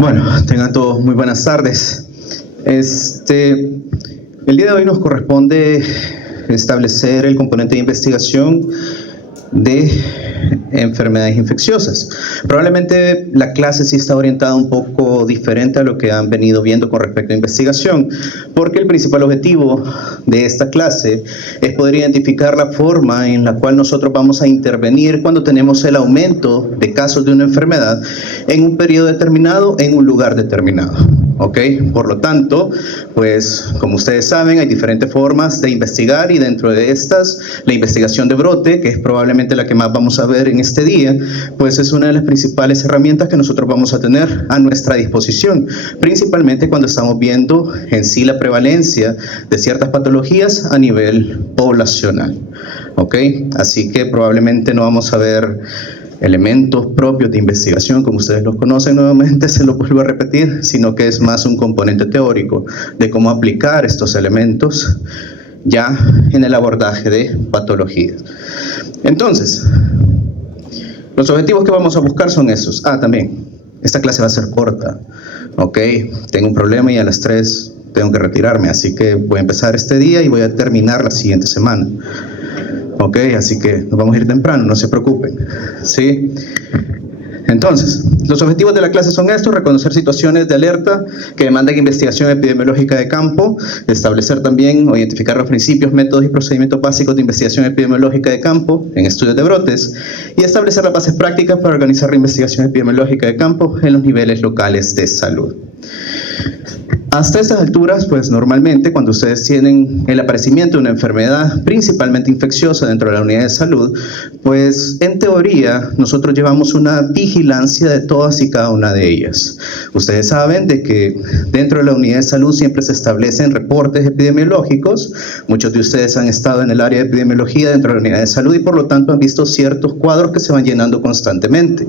Bueno, tengan todos muy buenas tardes. El día de hoy nos corresponde establecer el componente de investigación de enfermedades infecciosas. Probablemente la clase sí está orientada un poco diferente a lo que han venido viendo con respecto a investigación, porque el principal objetivo de esta clase es poder identificar la forma en la cual nosotros vamos a intervenir cuando tenemos el aumento de casos de una enfermedad en un periodo determinado, en un lugar determinado. ¿Ok? Por lo tanto, pues como ustedes saben, hay diferentes formas de investigar y dentro de estas, la investigación de brote, que es probablemente la que más vamos a ver en este día, pues es una de las principales herramientas que nosotros vamos a tener a nuestra disposición, principalmente cuando estamos viendo en sí la prevalencia de ciertas patologías a nivel poblacional. ¿Ok? Así que probablemente no vamos a ver elementos propios de investigación, como ustedes los conocen, nuevamente se lo vuelvo a repetir, sino que es más un componente teórico de cómo aplicar estos elementos ya en el abordaje de patologías. Entonces, los objetivos que vamos a buscar son esos. También, esta clase va a ser corta, ¿ok? Tengo un problema y a las 3 tengo que retirarme, así que voy a empezar este día y voy a terminar la siguiente semana. Ok, así que nos vamos a ir temprano, no se preocupen, ¿sí? Entonces, los objetivos de la clase son estos: reconocer situaciones de alerta que demandan investigación epidemiológica de campo, establecer también o identificar los principios, métodos y procedimientos básicos de investigación epidemiológica de campo en estudios de brotes y establecer las bases prácticas para organizar la investigación epidemiológica de campo en los niveles locales de salud. Hasta estas alturas, pues normalmente cuando ustedes tienen el aparecimiento de una enfermedad principalmente infecciosa dentro de la unidad de salud, pues en teoría nosotros llevamos una vigilancia de todas y cada una de ellas. Ustedes saben de que dentro de la unidad de salud siempre se establecen reportes epidemiológicos. Muchos de ustedes han estado en el área de epidemiología dentro de la unidad de salud y por lo tanto han visto ciertos cuadros que se van llenando constantemente.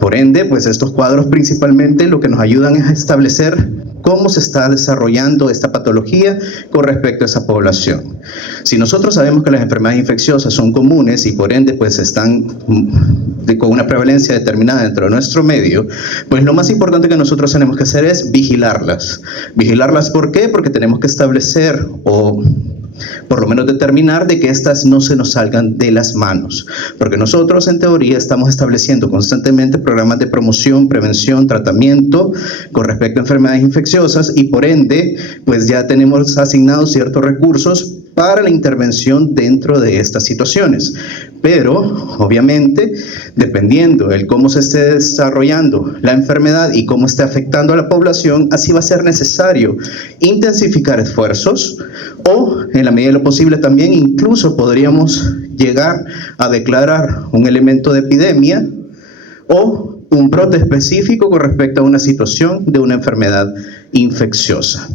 Por ende, pues estos cuadros principalmente lo que nos ayudan es a establecer cómo se está desarrollando esta patología con respecto a esa población. Si nosotros sabemos que las enfermedades infecciosas son comunes y por ende pues están con una prevalencia determinada dentro de nuestro medio, pues lo más importante que nosotros tenemos que hacer es vigilarlas. ¿Vigilarlas por qué? Porque tenemos que establecer o por lo menos determinar de que estas no se nos salgan de las manos, porque nosotros en teoría estamos estableciendo constantemente programas de promoción, prevención, tratamiento con respecto a enfermedades infecciosas y por ende pues ya tenemos asignados ciertos recursos para la intervención dentro de estas situaciones. Pero, obviamente, dependiendo de cómo se esté desarrollando la enfermedad y cómo esté afectando a la población, así va a ser necesario intensificar esfuerzos o, en la medida de lo posible también, incluso podríamos llegar a declarar un elemento de epidemia o un brote específico con respecto a una situación de una enfermedad infecciosa.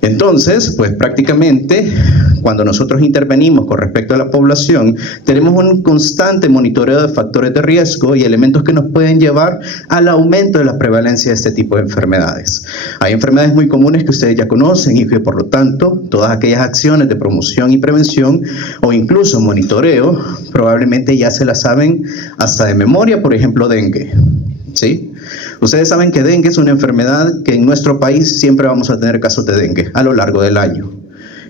Entonces, pues prácticamente cuando nosotros intervenimos con respecto a la población, tenemos un constante monitoreo de factores de riesgo y elementos que nos pueden llevar al aumento de la prevalencia de este tipo de enfermedades. Hay enfermedades muy comunes que ustedes ya conocen y que por lo tanto todas aquellas acciones de promoción y prevención o incluso monitoreo probablemente ya se las saben hasta de memoria, por ejemplo dengue. ¿Sí? Ustedes saben que dengue es una enfermedad que en nuestro país siempre vamos a tener casos de dengue a lo largo del año.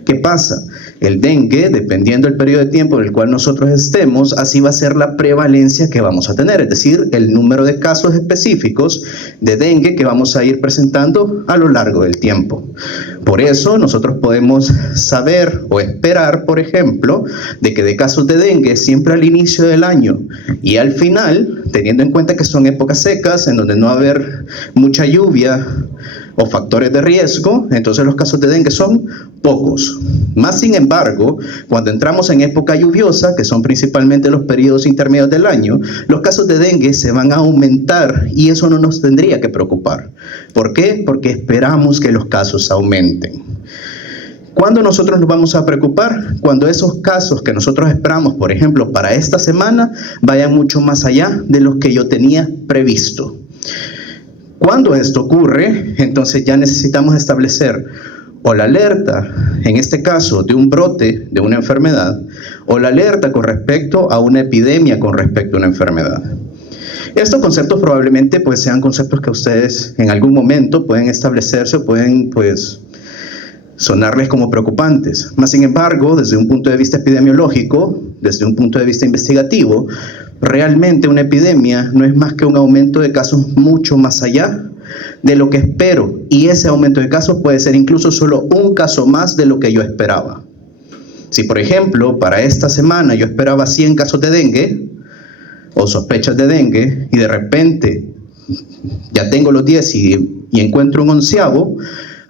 ¿Qué pasa? El dengue, dependiendo del periodo de tiempo en el cual nosotros estemos, así va a ser la prevalencia que vamos a tener, es decir, el número de casos específicos de dengue que vamos a ir presentando a lo largo del tiempo. Por eso nosotros podemos saber o esperar, por ejemplo, de que de casos de dengue siempre al inicio del año y al final, teniendo en cuenta que son épocas secas en donde no va a haber mucha lluvia o factores de riesgo, entonces los casos de dengue son pocos. Más sin embargo, cuando entramos en época lluviosa, que son principalmente los periodos intermedios del año, los casos de dengue se van a aumentar y eso no nos tendría que preocupar. ¿Por qué? Porque esperamos que los casos aumenten. ¿Cuándo nosotros nos vamos a preocupar? Cuando esos casos que nosotros esperamos, por ejemplo, para esta semana, vayan mucho más allá de los que yo tenía previsto. Cuando esto ocurre, entonces ya necesitamos establecer o la alerta, en este caso, de un brote de una enfermedad, o la alerta con respecto a una epidemia con respecto a una enfermedad. Estos conceptos probablemente pues sean conceptos que ustedes en algún momento pueden establecerse, pueden pues sonarles como preocupantes. Mas sin embargo, desde un punto de vista epidemiológico, desde un punto de vista investigativo, realmente una epidemia no es más que un aumento de casos mucho más allá de lo que espero, y ese aumento de casos puede ser incluso solo un caso más de lo que yo esperaba. Si por ejemplo para esta semana yo esperaba 100 casos de dengue o sospechas de dengue y de repente ya tengo los 10 y encuentro un 11avo,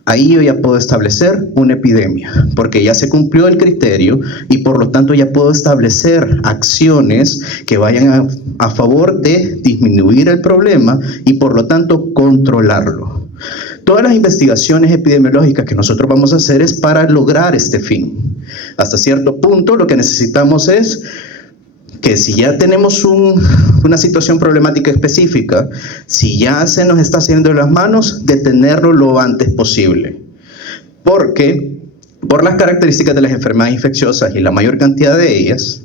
ahí yo ya puedo establecer una epidemia, porque ya se cumplió el criterio y por lo tanto ya puedo establecer acciones que vayan a favor de disminuir el problema y por lo tanto controlarlo. Todas las investigaciones epidemiológicas que nosotros vamos a hacer es para lograr este fin. Hasta cierto punto lo que necesitamos es que si ya tenemos una situación problemática específica, si ya se nos está haciendo de las manos, detenerlo lo antes posible. Porque por las características de las enfermedades infecciosas y la mayor cantidad de ellas,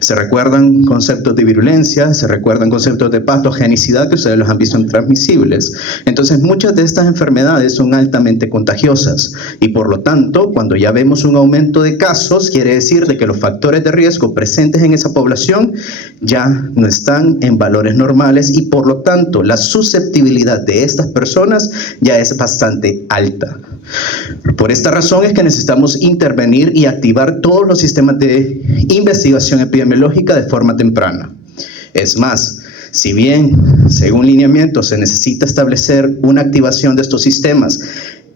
se recuerdan conceptos de virulencia, se recuerdan conceptos de patogenicidad que ustedes los han visto en transmisibles. Entonces muchas de estas enfermedades son altamente contagiosas y por lo tanto cuando ya vemos un aumento de casos quiere decir de que los factores de riesgo presentes en esa población ya no están en valores normales y por lo tanto la susceptibilidad de estas personas ya es bastante alta. Por esta razón es que necesitamos intervenir y activar todos los sistemas de investigación epidemiológica de forma temprana. Es más, si bien, según lineamientos, se necesita establecer una activación de estos sistemas,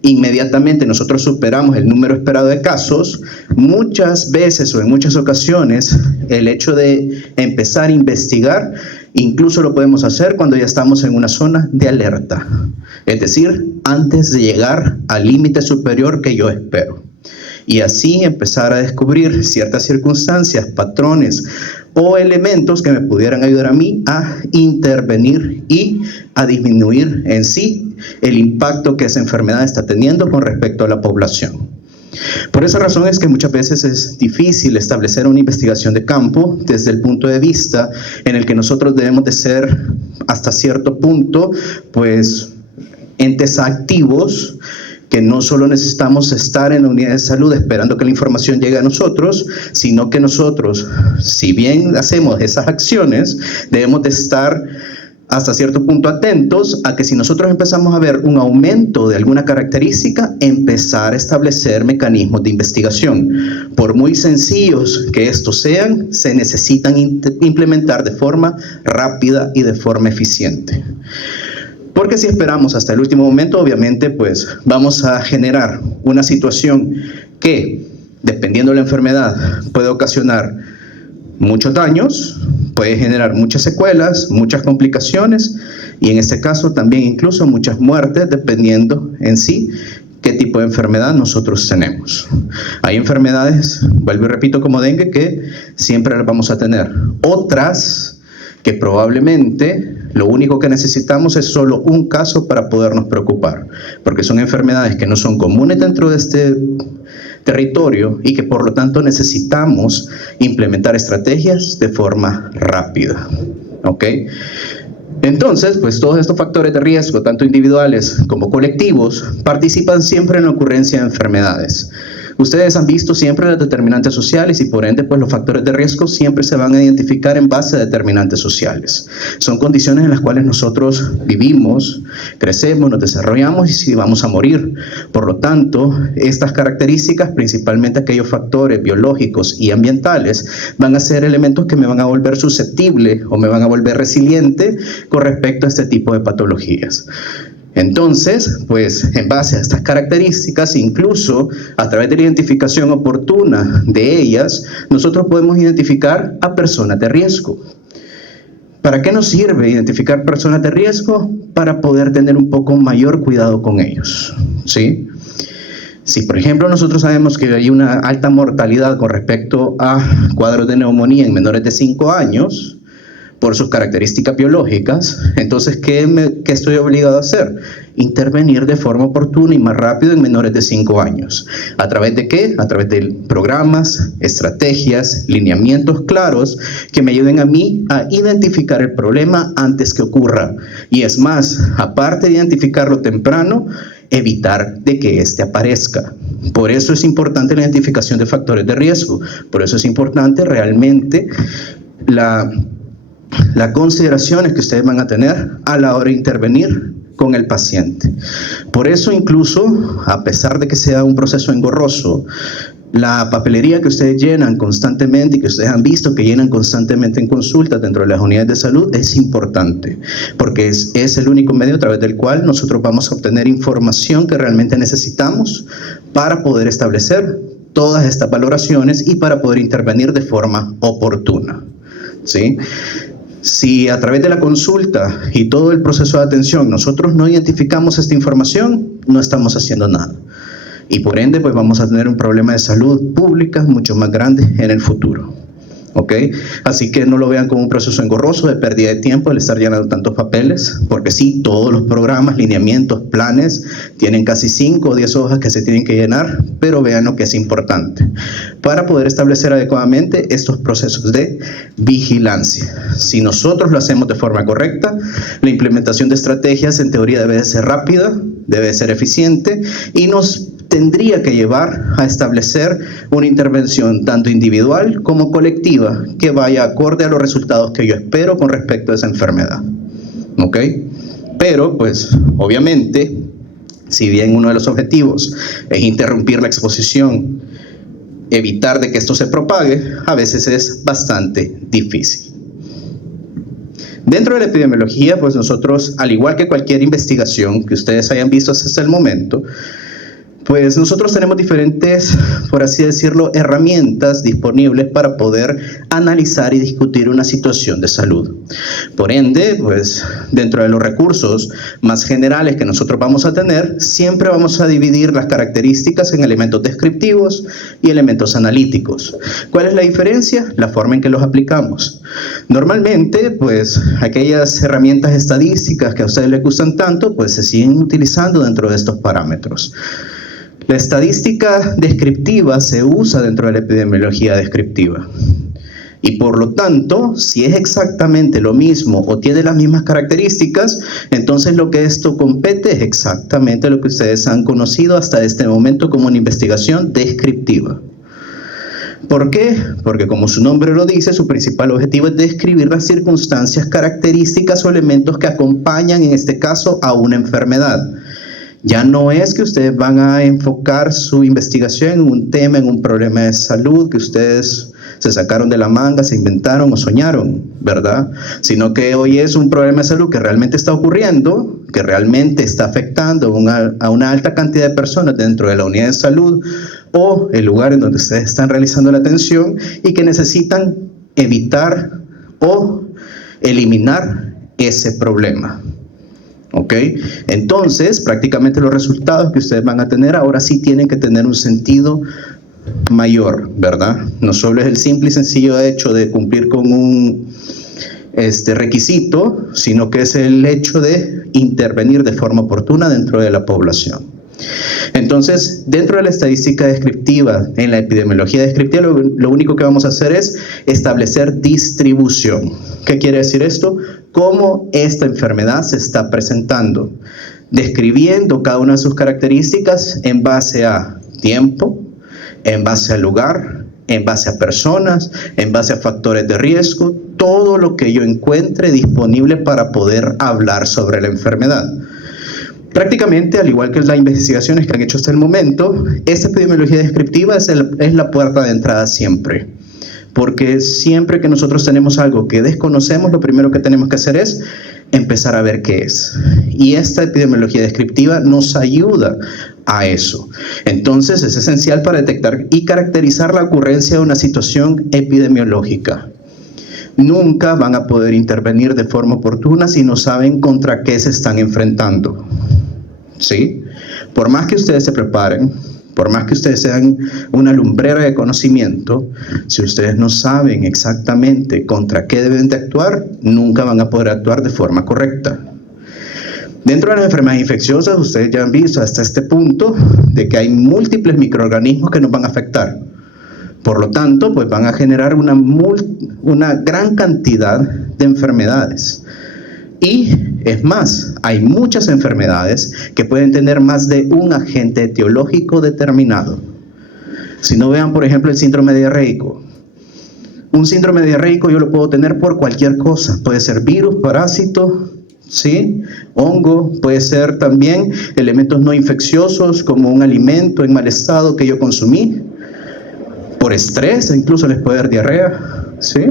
inmediatamente nosotros superamos el número esperado de casos, muchas veces o en muchas ocasiones el hecho de empezar a investigar incluso lo podemos hacer cuando ya estamos en una zona de alerta, es decir, antes de llegar al límite superior que yo espero. Y así empezar a descubrir ciertas circunstancias, patrones o elementos que me pudieran ayudar a mí a intervenir y a disminuir en sí el impacto que esa enfermedad está teniendo con respecto a la población. Por esa razón es que muchas veces es difícil establecer una investigación de campo desde el punto de vista en el que nosotros debemos de ser hasta cierto punto, pues, entes activos, que no solo necesitamos estar en la unidad de salud esperando que la información llegue a nosotros, sino que nosotros, si bien hacemos esas acciones, debemos de estar hasta cierto punto atentos a que si nosotros empezamos a ver un aumento de alguna característica, empezar a establecer mecanismos de investigación. Por muy sencillos que estos sean, se necesitan implementar de forma rápida y de forma eficiente. Porque si esperamos hasta el último momento, obviamente, pues vamos a generar una situación que, dependiendo de la enfermedad, puede ocasionar muchos daños, puede generar muchas secuelas, muchas complicaciones y en este caso también incluso muchas muertes, dependiendo en sí qué tipo de enfermedad nosotros tenemos. Hay enfermedades, vuelvo y repito, como dengue, que siempre las vamos a tener. Otras que probablemente lo único que necesitamos es solo un caso para podernos preocupar, porque son enfermedades que no son comunes dentro de este territorio y que por lo tanto necesitamos implementar estrategias de forma rápida. ¿Ok? Entonces, pues todos estos factores de riesgo, tanto individuales como colectivos, participan siempre en la ocurrencia de enfermedades. Ustedes han visto siempre las determinantes sociales y por ende pues los factores de riesgo siempre se van a identificar en base a determinantes sociales. Son condiciones en las cuales nosotros vivimos, crecemos, nos desarrollamos y si vamos a morir. Por lo tanto, estas características, principalmente aquellos factores biológicos y ambientales, van a ser elementos que me van a volver susceptible o me van a volver resiliente con respecto a este tipo de patologías. Entonces, pues en base a estas características, incluso a través de la identificación oportuna de ellas, nosotros podemos identificar a personas de riesgo. ¿Para qué nos sirve identificar personas de riesgo? Para poder tener un poco mayor cuidado con ellos, ¿sí? Si, por ejemplo, nosotros sabemos que hay una alta mortalidad con respecto a cuadros de neumonía en menores de 5 años, por sus características biológicas, entonces, ¿qué estoy obligado a hacer? Intervenir de forma oportuna y más rápido en menores de 5 años. ¿A través de qué? A través de programas, estrategias, lineamientos claros que me ayuden a mí a identificar el problema antes que ocurra. Y es más, aparte de identificarlo temprano, evitar de que éste aparezca. Por eso es importante la identificación de factores de riesgo. Por eso es importante realmente las consideraciones que ustedes van a tener a la hora de intervenir con el paciente. Por eso incluso, a pesar de que sea un proceso engorroso, la papelería que ustedes llenan constantemente y que ustedes han visto que llenan constantemente en consultas dentro de las unidades de salud es importante, porque es el único medio a través del cual nosotros vamos a obtener información que realmente necesitamos para poder establecer todas estas valoraciones y para poder intervenir de forma oportuna, ¿sí? Si a través de la consulta y todo el proceso de atención nosotros no identificamos esta información, no estamos haciendo nada. Y por ende, pues vamos a tener un problema de salud pública mucho más grande en el futuro. ¿Ok? Así que no lo vean como un proceso engorroso de pérdida de tiempo el estar llenando tantos papeles, porque sí, todos los programas, lineamientos, planes tienen casi 5 o 10 hojas que se tienen que llenar, pero vean lo que es importante para poder establecer adecuadamente estos procesos de vigilancia. Si nosotros lo hacemos de forma correcta, la implementación de estrategias en teoría debe de ser rápida, debe de ser eficiente y nos tendría que llevar a establecer una intervención tanto individual como colectiva que vaya acorde a los resultados que yo espero con respecto a esa enfermedad. ¿Ok? Pero, pues, obviamente, si bien uno de los objetivos es interrumpir la exposición, evitar de que esto se propague, a veces es bastante difícil. Dentro de la epidemiología, pues nosotros, al igual que cualquier investigación que ustedes hayan visto hasta el momento, pues nosotros tenemos diferentes, por así decirlo, herramientas disponibles para poder analizar y discutir una situación de salud. Por ende, pues dentro de los recursos más generales que nosotros vamos a tener, siempre vamos a dividir las características en elementos descriptivos y elementos analíticos. ¿Cuál es la diferencia? La forma en que los aplicamos. Normalmente, pues aquellas herramientas estadísticas que a ustedes les gustan tanto, pues se siguen utilizando dentro de estos parámetros. La estadística descriptiva se usa dentro de la epidemiología descriptiva y por lo tanto, si es exactamente lo mismo o tiene las mismas características, entonces lo que esto compete es exactamente lo que ustedes han conocido hasta este momento como una investigación descriptiva. ¿Por qué? Porque como su nombre lo dice, su principal objetivo es describir las circunstancias, características o elementos que acompañan en este caso a una enfermedad. Ya no es que ustedes van a enfocar su investigación en un tema, en un problema de salud que ustedes se sacaron de la manga, se inventaron o soñaron, ¿verdad? Sino que hoy es un problema de salud que realmente está ocurriendo, que realmente está afectando a una alta cantidad de personas dentro de la unidad de salud o el lugar en donde ustedes están realizando la atención y que necesitan evitar o eliminar ese problema. ¿Ok? Entonces, prácticamente los resultados que ustedes van a tener ahora sí tienen que tener un sentido mayor, ¿verdad? No solo es el simple y sencillo hecho de cumplir con un requisito, sino que es el hecho de intervenir de forma oportuna dentro de la población. Entonces, dentro de la estadística descriptiva, en la epidemiología descriptiva, lo único que vamos a hacer es establecer distribución. ¿Qué quiere decir esto? Cómo esta enfermedad se está presentando, describiendo cada una de sus características en base a tiempo, en base al lugar, en base a personas, en base a factores de riesgo, todo lo que yo encuentre disponible para poder hablar sobre la enfermedad. Prácticamente, al igual que las investigaciones que han hecho hasta el momento, esta epidemiología descriptiva es la puerta de entrada siempre. Porque siempre que nosotros tenemos algo que desconocemos, lo primero que tenemos que hacer es empezar a ver qué es. Y esta epidemiología descriptiva nos ayuda a eso. Entonces, es esencial para detectar y caracterizar la ocurrencia de una situación epidemiológica. Nunca van a poder intervenir de forma oportuna si no saben contra qué se están enfrentando. ¿Sí? Por más que ustedes se preparen, Por más que ustedes sean una lumbrera de conocimiento, si ustedes no saben exactamente contra qué deben de actuar, nunca van a poder actuar de forma correcta. Dentro de las enfermedades infecciosas, ustedes ya han visto hasta este punto de que hay múltiples microorganismos que nos van a afectar. Por lo tanto, pues van a generar una gran cantidad de enfermedades. Y es más, hay muchas enfermedades que pueden tener más de un agente etiológico determinado. Si no, vean por ejemplo el síndrome diarreico. Un síndrome diarreico yo lo puedo tener por cualquier cosa. Puede ser virus, parásito, ¿sí? Hongo, puede ser también elementos no infecciosos como un alimento en mal estado que yo consumí. Por estrés incluso les puede dar diarrea, ¿sí?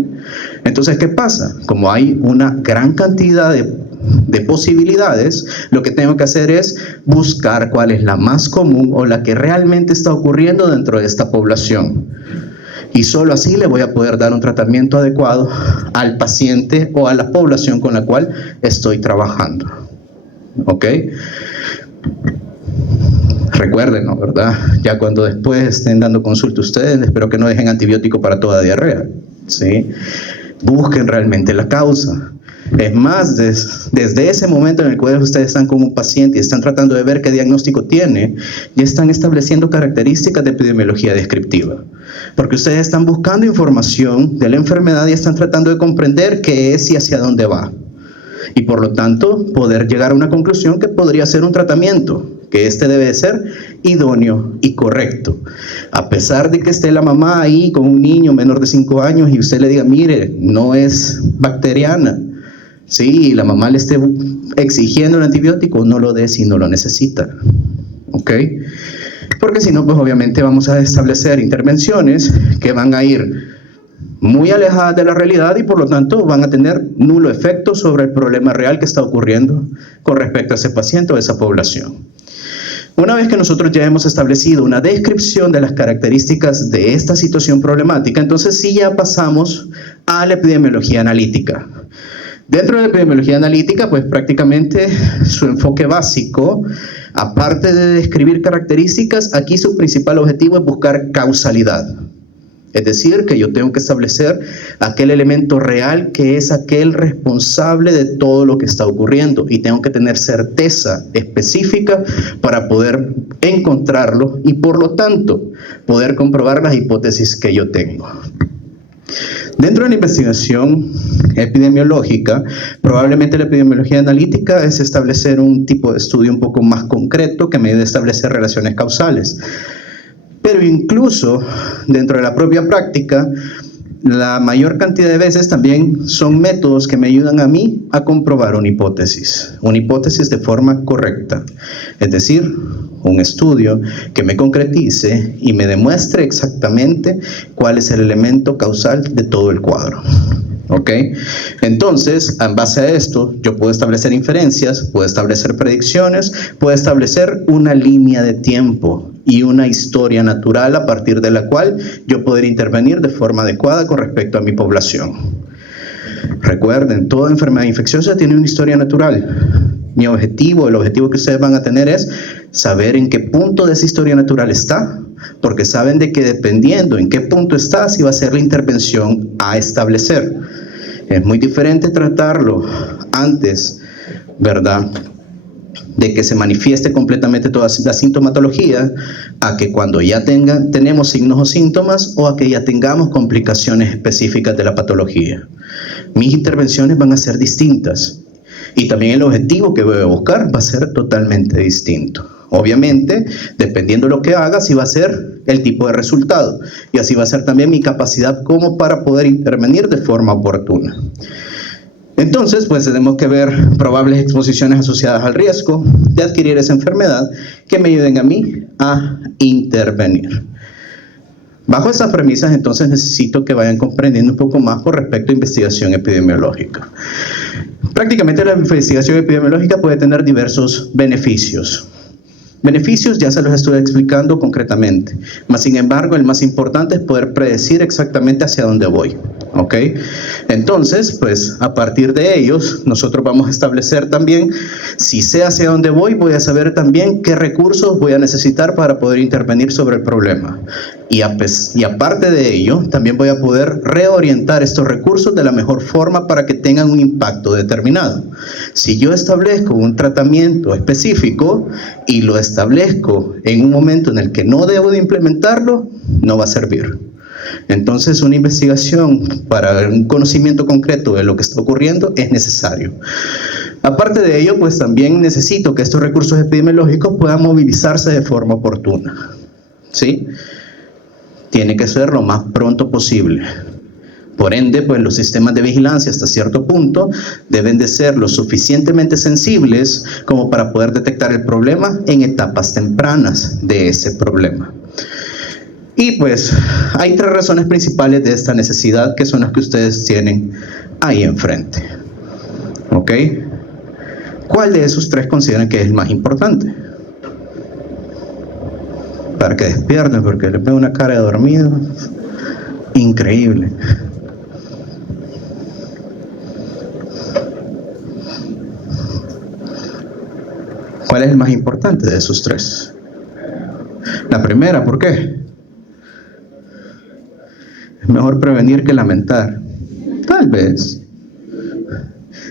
Entonces, ¿qué pasa? Como hay una gran cantidad de posibilidades, lo que tengo que hacer es buscar cuál es la más común o la que realmente está ocurriendo dentro de esta población. Y solo así le voy a poder dar un tratamiento adecuado al paciente o a la población con la cual estoy trabajando. ¿Ok? Recuerden, ¿no? ¿Verdad? Ya cuando después estén dando consulta ustedes, espero que no dejen antibiótico para toda diarrea, ¿sí? Busquen realmente la causa. Es más, desde ese momento en el cual ustedes están con un paciente y están tratando de ver qué diagnóstico tiene, ya están estableciendo características de epidemiología descriptiva. Porque ustedes están buscando información de la enfermedad y están tratando de comprender qué es y hacia dónde va. Y por lo tanto, poder llegar a una conclusión que podría ser un tratamiento, que este debe ser idóneo y correcto. A pesar de que esté la mamá ahí con un niño menor de 5 años y usted le diga, mire, no es bacteriana, sí, y la mamá le esté exigiendo el antibiótico, no lo dé si no lo necesita. ¿Ok? Porque si no, pues obviamente vamos a establecer intervenciones que van a ir muy alejadas de la realidad y por lo tanto van a tener nulo efecto sobre el problema real que está ocurriendo con respecto a ese paciente o a esa población. Una vez que nosotros ya hemos establecido una descripción de las características de esta situación problemática, entonces sí ya pasamos a la epidemiología analítica. Dentro de la epidemiología analítica, pues prácticamente su enfoque básico, aparte de describir características, aquí su principal objetivo es buscar causalidad. Es decir, que yo tengo que establecer aquel elemento real que es aquel responsable de todo lo que está ocurriendo y tengo que tener certeza específica para poder encontrarlo y por lo tanto poder comprobar las hipótesis que yo tengo. Dentro de la investigación epidemiológica, probablemente la epidemiología analítica es establecer un tipo de estudio un poco más concreto que me ayude a establecer relaciones causales. Pero incluso dentro de la propia práctica, la mayor cantidad de veces también son métodos que me ayudan a mí a comprobar una hipótesis de forma correcta. Es decir, un estudio que me concretice y me demuestre exactamente cuál es el elemento causal de todo el cuadro. ¿Ok? Entonces, en base a esto, yo puedo establecer inferencias, puedo establecer predicciones, puedo establecer una línea de tiempo y una historia natural a partir de la cual yo poder intervenir de forma adecuada con respecto a mi población. Recuerden, toda enfermedad infecciosa tiene una historia natural. Mi objetivo, el objetivo que ustedes van a tener es saber en qué punto de esa historia natural está, porque saben de que dependiendo en qué punto está, así va a ser la intervención a establecer. Es muy diferente tratarlo antes, ¿verdad?, de que se manifieste completamente toda la sintomatología, a que cuando ya tenemos signos o síntomas o a que ya tengamos complicaciones específicas de la patología. Mis intervenciones van a ser distintas y también el objetivo que voy a buscar va a ser totalmente distinto. Obviamente, dependiendo de lo que haga, así va a ser el tipo de resultado y así va a ser también mi capacidad como para poder intervenir de forma oportuna. Entonces, pues tenemos que ver probables exposiciones asociadas al riesgo de adquirir esa enfermedad que me ayuden a mí a intervenir. Bajo estas premisas, entonces necesito que vayan comprendiendo un poco más con respecto a investigación epidemiológica. Prácticamente la investigación epidemiológica puede tener diversos beneficios. Beneficios ya se los estoy explicando concretamente, mas sin embargo el más importante es poder predecir exactamente hacia dónde voy, ¿ok? Entonces, pues a partir de ellos nosotros vamos a establecer también, si sé hacia dónde voy a saber también qué recursos voy a necesitar para poder intervenir sobre el problema. Y aparte de ello, también voy a poder reorientar estos recursos de la mejor forma para que tengan un impacto determinado. Si yo establezco un tratamiento específico y lo establezco en un momento en el que no debo de implementarlo, no va a servir. Entonces, una investigación para un conocimiento concreto de lo que está ocurriendo es necesario. Aparte de ello, pues también necesito que estos recursos epidemiológicos puedan movilizarse de forma oportuna, ¿sí? Tiene que ser lo más pronto posible. Por ende, pues los sistemas de vigilancia hasta cierto punto deben de ser lo suficientemente sensibles como para poder detectar el problema en etapas tempranas de ese problema. Y pues hay 3 razones principales de esta necesidad que son las que ustedes tienen ahí enfrente. ¿Ok? ¿Cuál de esos 3 consideran que es el más importante? Para que despierten, porque les veo una cara de dormido. Increíble. ¿Cuál es el más importante de esos 3? La primera, ¿por qué? Es mejor prevenir que lamentar. Tal vez.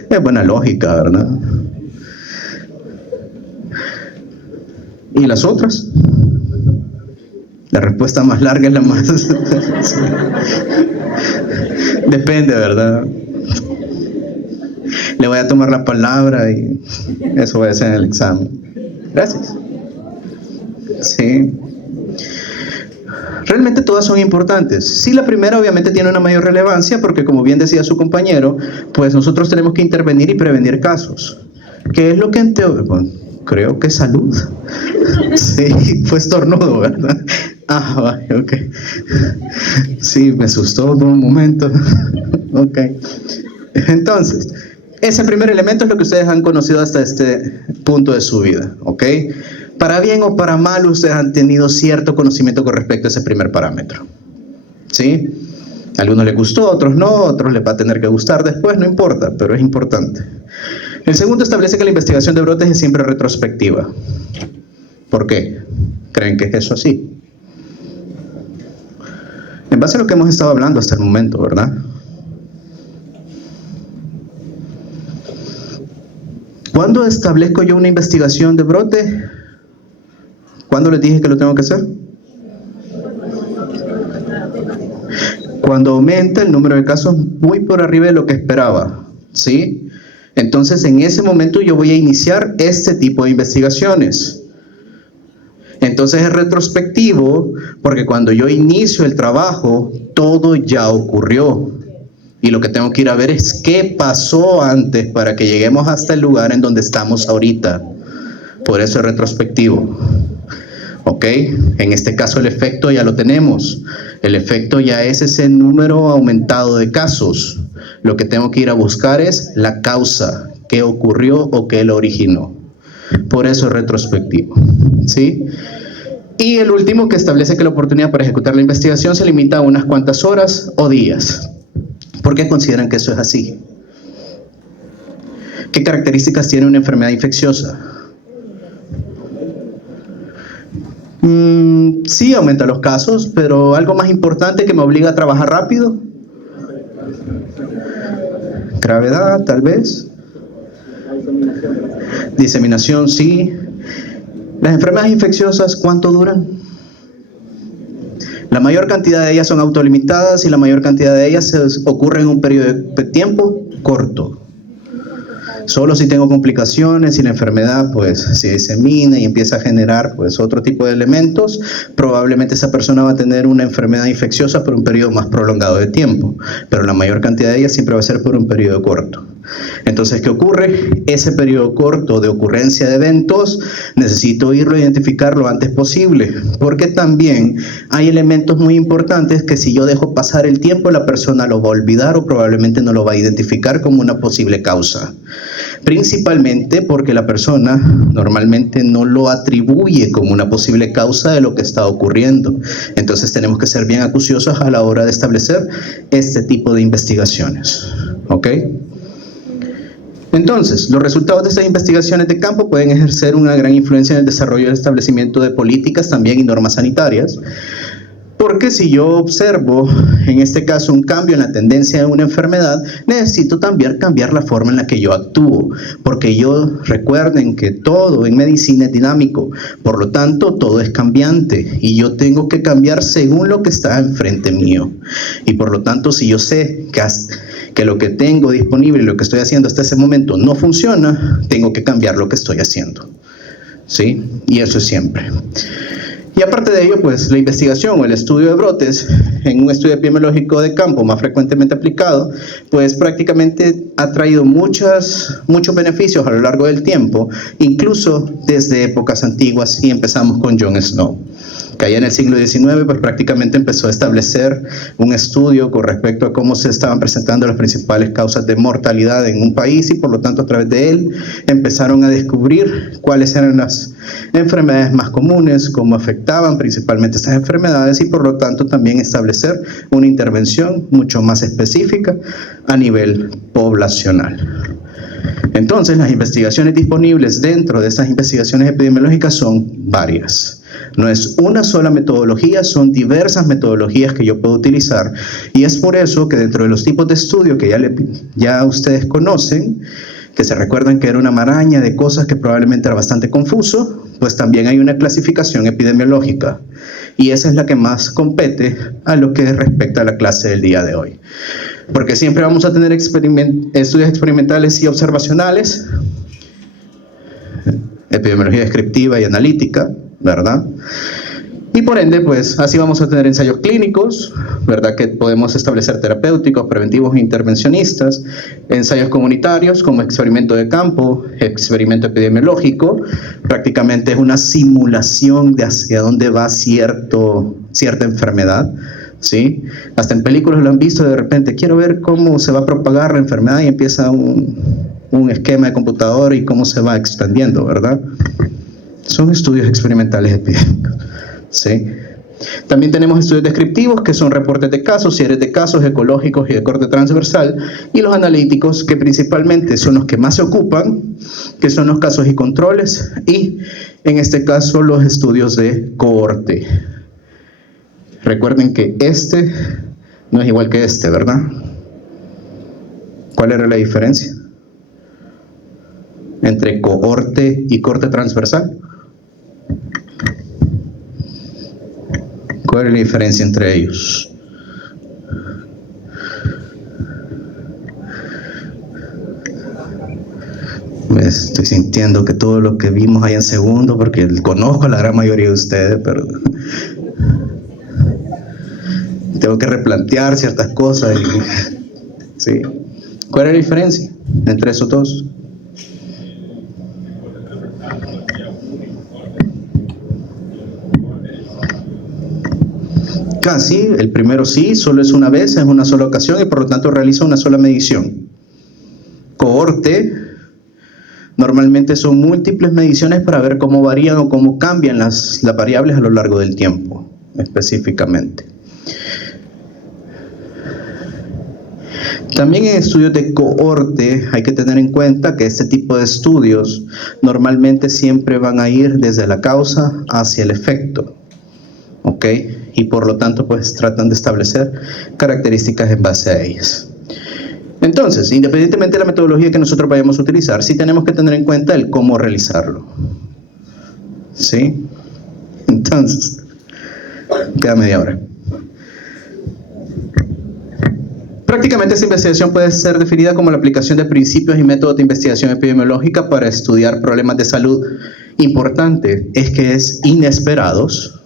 Es buena lógica, ¿verdad? ¿Y las otras? La respuesta más larga es la más... Depende, ¿verdad? Le voy a tomar la palabra y eso voy a hacer en el examen. Gracias. Sí. Realmente todas son importantes. Sí, la primera obviamente tiene una mayor relevancia porque, como bien decía su compañero, pues nosotros tenemos que intervenir y prevenir casos. ¿Qué es lo que en teoría? Bueno, creo que salud. Sí, fue estornudo, ¿verdad? Ah, vale, ok. Sí, me asustó por un momento. Ok. Entonces, ese primer elemento es lo que ustedes han conocido hasta este punto de su vida, ¿ok? Para bien o para mal, ustedes han tenido cierto conocimiento con respecto a ese primer parámetro, ¿sí? A algunos les gustó, a otros no, a otros les va a tener que gustar después, no importa, pero es importante. El segundo establece que la investigación de brotes es siempre retrospectiva. ¿Por qué? ¿Creen que es eso así? En base a lo que hemos estado hablando hasta el momento, ¿verdad? ¿Cuándo establezco yo una investigación de brote? ¿Cuándo les dije que lo tengo que hacer? Cuando aumenta el número de casos muy por arriba de lo que esperaba, ¿sí? Entonces, en ese momento yo voy a iniciar este tipo de investigaciones. Entonces es retrospectivo porque cuando yo inicio el trabajo, todo ya ocurrió. Y lo que tengo que ir a ver es qué pasó antes para que lleguemos hasta el lugar en donde estamos ahorita. Por eso es retrospectivo. ¿Ok? En este caso el efecto ya lo tenemos. El efecto ya es ese número aumentado de casos. Lo que tengo que ir a buscar es la causa, qué ocurrió o qué lo originó. Por eso es retrospectivo. ¿Sí? Y el último, que establece que la oportunidad para ejecutar la investigación se limita a unas cuantas horas o días. ¿Por qué consideran que eso es así? ¿Qué características tiene una enfermedad infecciosa? Sí, aumenta los casos, pero algo más importante que me obliga a trabajar rápido. Gravedad, tal vez. Diseminación, sí. Las enfermedades infecciosas, ¿cuánto duran? La mayor cantidad de ellas son autolimitadas y la mayor cantidad de ellas ocurre en un periodo de tiempo corto. Solo si tengo complicaciones y la enfermedad pues se disemina y empieza a generar pues otro tipo de elementos, probablemente esa persona va a tener una enfermedad infecciosa por un periodo más prolongado de tiempo, pero la mayor cantidad de ellas siempre va a ser por un periodo corto. Entonces, ¿qué ocurre? Ese periodo corto de ocurrencia de eventos necesito irlo a identificar lo antes posible, porque también hay elementos muy importantes que si yo dejo pasar el tiempo, la persona lo va a olvidar o probablemente no lo va a identificar como una posible causa. principalmente porque la persona normalmente no lo atribuye como una posible causa de lo que está ocurriendo. Entonces tenemos que ser bien acuciosos a la hora de establecer este tipo de investigaciones, ¿ok? Entonces, los resultados de estas investigaciones de campo pueden ejercer una gran influencia en el desarrollo y establecimiento de políticas también y normas sanitarias, porque si yo observo, en este caso, un cambio en la tendencia de una enfermedad, necesito también cambiar la forma en la que yo actúo, porque recuerden que todo en medicina es dinámico, por lo tanto, todo es cambiante, y yo tengo que cambiar según lo que está enfrente mío. Y por lo tanto, si yo sé que lo que tengo disponible y lo que estoy haciendo hasta ese momento no funciona, tengo que cambiar lo que estoy haciendo, ¿sí? Y eso es siempre. Y aparte de ello, pues la investigación o el estudio de brotes en un estudio epidemiológico de campo más frecuentemente aplicado, pues prácticamente ha traído muchos beneficios a lo largo del tiempo, incluso desde épocas antiguas, y empezamos con John Snow, que allá en el siglo XIX pues prácticamente empezó a establecer un estudio con respecto a cómo se estaban presentando las principales causas de mortalidad en un país, y por lo tanto a través de él empezaron a descubrir cuáles eran las enfermedades más comunes, cómo afectaban principalmente estas enfermedades, y por lo tanto también establecer una intervención mucho más específica a nivel poblacional. Entonces, las investigaciones disponibles dentro de estas investigaciones epidemiológicas son varias. No es una sola metodología, son diversas metodologías que yo puedo utilizar, y es por eso que dentro de los tipos de estudio que ya ustedes conocen, que se recuerdan que era una maraña de cosas que probablemente era bastante confuso, pues también hay una clasificación epidemiológica, y esa es la que más compete a lo que respecta a la clase del día de hoy. Porque siempre vamos a tener estudios experimentales y observacionales, epidemiología descriptiva y analítica, ¿verdad? Y por ende, pues así vamos a tener ensayos clínicos, ¿verdad? Que podemos establecer terapéuticos, preventivos e intervencionistas, ensayos comunitarios como experimento de campo, experimento epidemiológico, prácticamente es una simulación de hacia dónde va cierta enfermedad, ¿sí? Hasta en películas lo han visto, de repente quiero ver cómo se va a propagar la enfermedad y empieza un esquema de computadora y cómo se va extendiendo, ¿verdad? Son estudios experimentales epidémicos, ¿sí? También tenemos estudios descriptivos, que son reportes de casos, series de casos ecológicos y de corte transversal, y los analíticos, que principalmente son los que más se ocupan, que son los casos y controles, y en este caso los estudios de cohorte. Recuerden que este no es igual que este, ¿verdad? ¿Cuál era la diferencia entre cohorte y corte transversal? ¿Cuál es la diferencia entre ellos? Estoy sintiendo que todo lo que vimos ahí en segundo, porque conozco a la gran mayoría de ustedes, pero tengo que replantear ciertas cosas. ¿Sí? ¿Cuál es la diferencia entre esos dos? Casi, el primero sí, solo es una vez, es una sola ocasión y por lo tanto realiza una sola medición. Cohorte, normalmente son múltiples mediciones para ver cómo varían o cómo cambian las variables a lo largo del tiempo, específicamente. También en estudios de cohorte hay que tener en cuenta que este tipo de estudios normalmente siempre van a ir desde la causa hacia el efecto, ¿ok? Y por lo tanto pues tratan de establecer características en base a ellas. Entonces, independientemente de la metodología que nosotros vayamos a utilizar, sí tenemos que tener en cuenta el cómo realizarlo, ¿sí? Entonces, queda media hora. Prácticamente esta investigación puede ser definida como la aplicación de principios y métodos de investigación epidemiológica para estudiar problemas de salud. Importante es que es inesperados.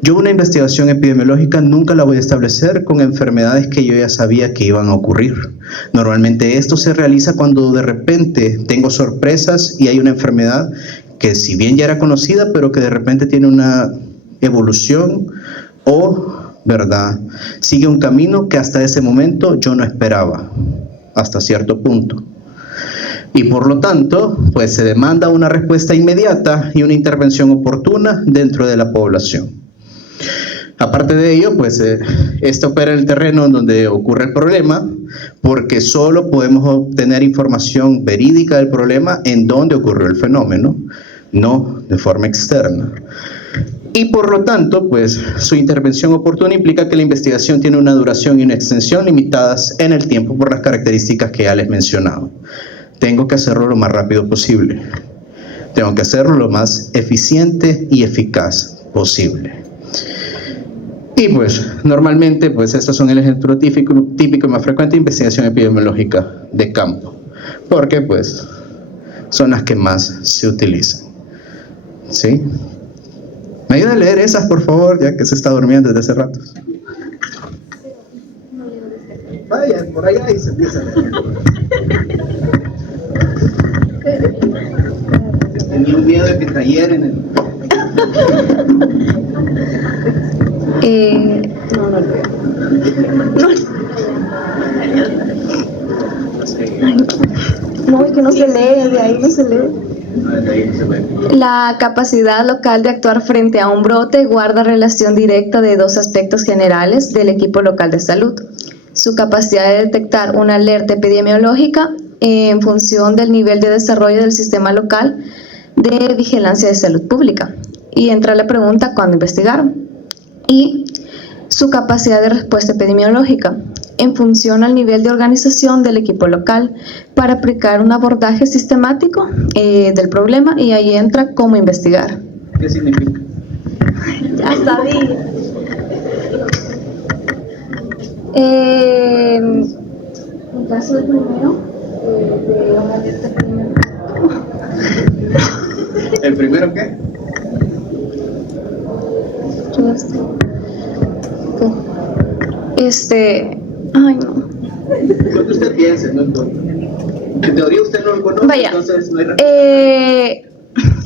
Yo una investigación epidemiológica nunca la voy a establecer con enfermedades que yo ya sabía que iban a ocurrir. Normalmente esto se realiza cuando de repente tengo sorpresas y hay una enfermedad que si bien ya era conocida, pero que de repente tiene una evolución o, ¿verdad?, sigue un camino que hasta ese momento yo no esperaba, hasta cierto punto. Y por lo tanto, pues se demanda una respuesta inmediata y una intervención oportuna dentro de la población. Aparte de ello, pues esto opera en el terreno en donde ocurre el problema, porque solo podemos obtener información verídica del problema en donde ocurrió el fenómeno, no de forma externa. Y por lo tanto, pues su intervención oportuna implica que la investigación tiene una duración y una extensión limitadas en el tiempo por las características que ya les he mencionado. Tengo que hacerlo lo más rápido posible. Tengo que hacerlo lo más eficiente y eficaz posible. Y pues, normalmente, pues estos son el ejemplo típico y más frecuente de investigación epidemiológica de campo, porque pues son las que más se utilizan. ¿Sí? ¿Me ayuda a leer esas, por favor, ya que se está durmiendo desde hace rato? Vaya, por allá y se empieza a leer. Tenía un miedo de que cayera en el... No lo veo. No, es que no se lee, de ahí no se lee. La capacidad local de actuar frente a un brote guarda relación directa de dos aspectos generales del equipo local de salud: su capacidad de detectar una alerta epidemiológica en función del nivel de desarrollo del sistema local de vigilancia de salud pública. Y entra la pregunta: ¿cuándo investigar? Y su capacidad de respuesta epidemiológica en función al nivel de organización del equipo local para aplicar un abordaje sistemático del problema, y ahí entra cómo investigar. ¿Qué significa? Ya sabía. En caso del primero, de una alerta epidemiológica. ¿El primero qué? Ay, no. Lo que usted piense, no importa. En teoría usted no lo conoce, Vaya, entonces no hay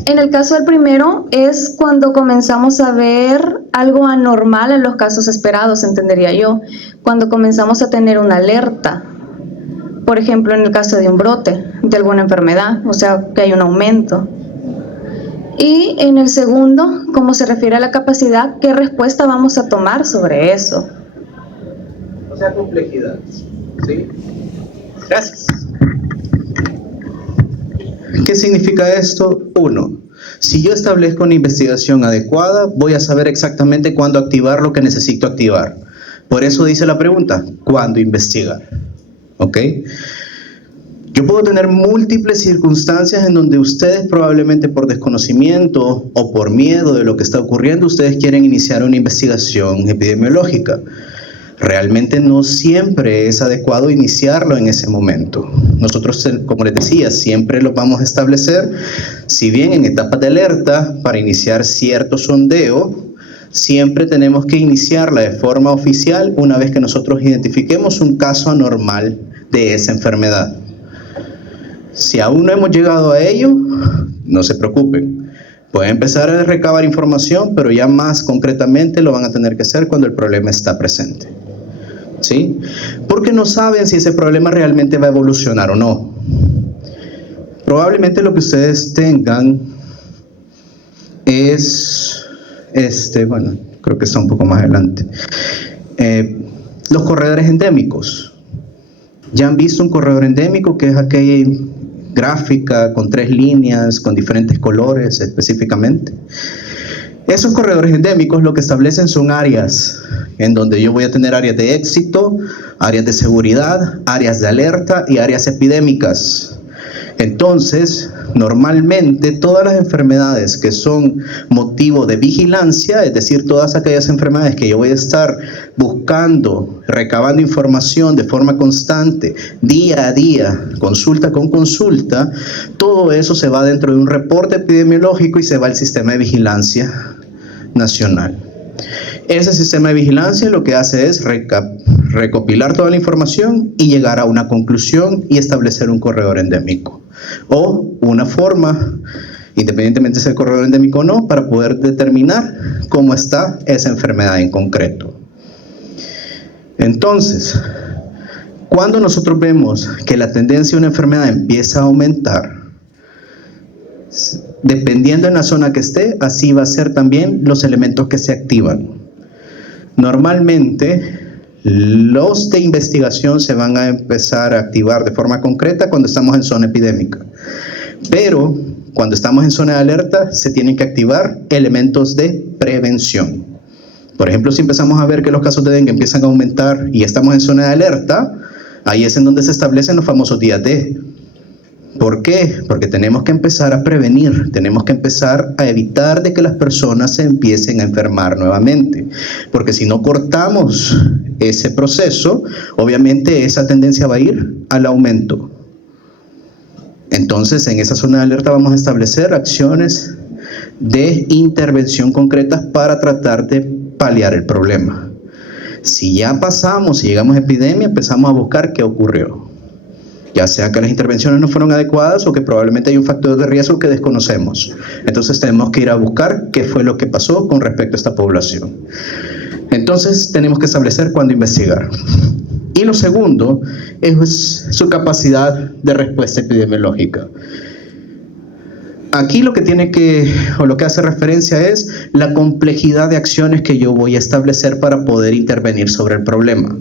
en el caso del primero es cuando comenzamos a ver algo anormal en los casos esperados, entendería yo. Cuando comenzamos a tener una alerta, por ejemplo, en el caso de un brote de alguna enfermedad, o sea, que hay un aumento. Y en el segundo, como se refiere a la capacidad, ¿qué respuesta vamos a tomar sobre eso? O sea, complejidad. ¿Sí? Gracias. ¿Qué significa esto? 1. Si yo establezco una investigación adecuada, voy a saber exactamente cuándo activar lo que necesito activar. Por eso dice la pregunta: ¿cuándo investigar? ¿Ok? Yo puedo tener múltiples circunstancias en donde ustedes, probablemente por desconocimiento o por miedo de lo que está ocurriendo, ustedes quieren iniciar una investigación epidemiológica. Realmente no siempre es adecuado iniciarlo en ese momento. Nosotros, como les decía, siempre lo vamos a establecer, si bien en etapas de alerta, para iniciar cierto sondeo, siempre tenemos que iniciarla de forma oficial una vez que nosotros identifiquemos un caso anormal de esa enfermedad. Si aún no hemos llegado a ello, no se preocupen. Pueden empezar a recabar información, pero ya más concretamente lo van a tener que hacer cuando el problema está presente. ¿Sí? Porque no saben si ese problema realmente va a evolucionar o no. Probablemente lo que ustedes tengan es, bueno, creo que está un poco más adelante. Los corredores endémicos. ¿Ya han visto un corredor endémico, que es aquella gráfica con 3 líneas, con diferentes colores específicamente? Esos corredores endémicos lo que establecen son áreas en donde yo voy a tener áreas de éxito, áreas de seguridad, áreas de alerta y áreas epidémicas. Entonces, normalmente todas las enfermedades que son motivo de vigilancia, es decir, todas aquellas enfermedades que yo voy a estar buscando, recabando información de forma constante, día a día, consulta con consulta, todo eso se va dentro de un reporte epidemiológico y se va al sistema de vigilancia nacional. Ese sistema de vigilancia lo que hace es recopilar toda la información y llegar a una conclusión y establecer un corredor endémico o una forma, independientemente si es corredor endémico o no, para poder determinar cómo está esa enfermedad en concreto. Entonces, Cuando nosotros vemos que la tendencia de una enfermedad empieza a aumentar, dependiendo en la zona que esté, así va a ser también los elementos que se activan. Normalmente, los de investigación se van a empezar a activar de forma concreta cuando estamos en zona epidémica. Pero cuando estamos en zona de alerta, se tienen que activar elementos de prevención. Por ejemplo, si empezamos a ver que los casos de dengue empiezan a aumentar y estamos en zona de alerta, ahí es en donde se establecen los famosos días D. ¿Por qué? Porque tenemos que empezar a prevenir, tenemos que empezar a evitar de que las personas se empiecen a enfermar nuevamente. Porque si no cortamos ese proceso, obviamente esa tendencia va a ir al aumento. Entonces, en esa zona de alerta vamos a establecer acciones de intervención concretas para tratar de paliar el problema. Si ya pasamos, si llegamos a epidemia, empezamos a buscar qué ocurrió. Ya sea que las intervenciones no fueron adecuadas o que probablemente hay un factor de riesgo que desconocemos. Entonces tenemos que ir a buscar qué fue lo que pasó con respecto a esta población. Entonces tenemos que establecer cuándo investigar. Y lo segundo es su capacidad de respuesta epidemiológica. Aquí lo que hace referencia es la complejidad de acciones que yo voy a establecer para poder intervenir sobre el problema.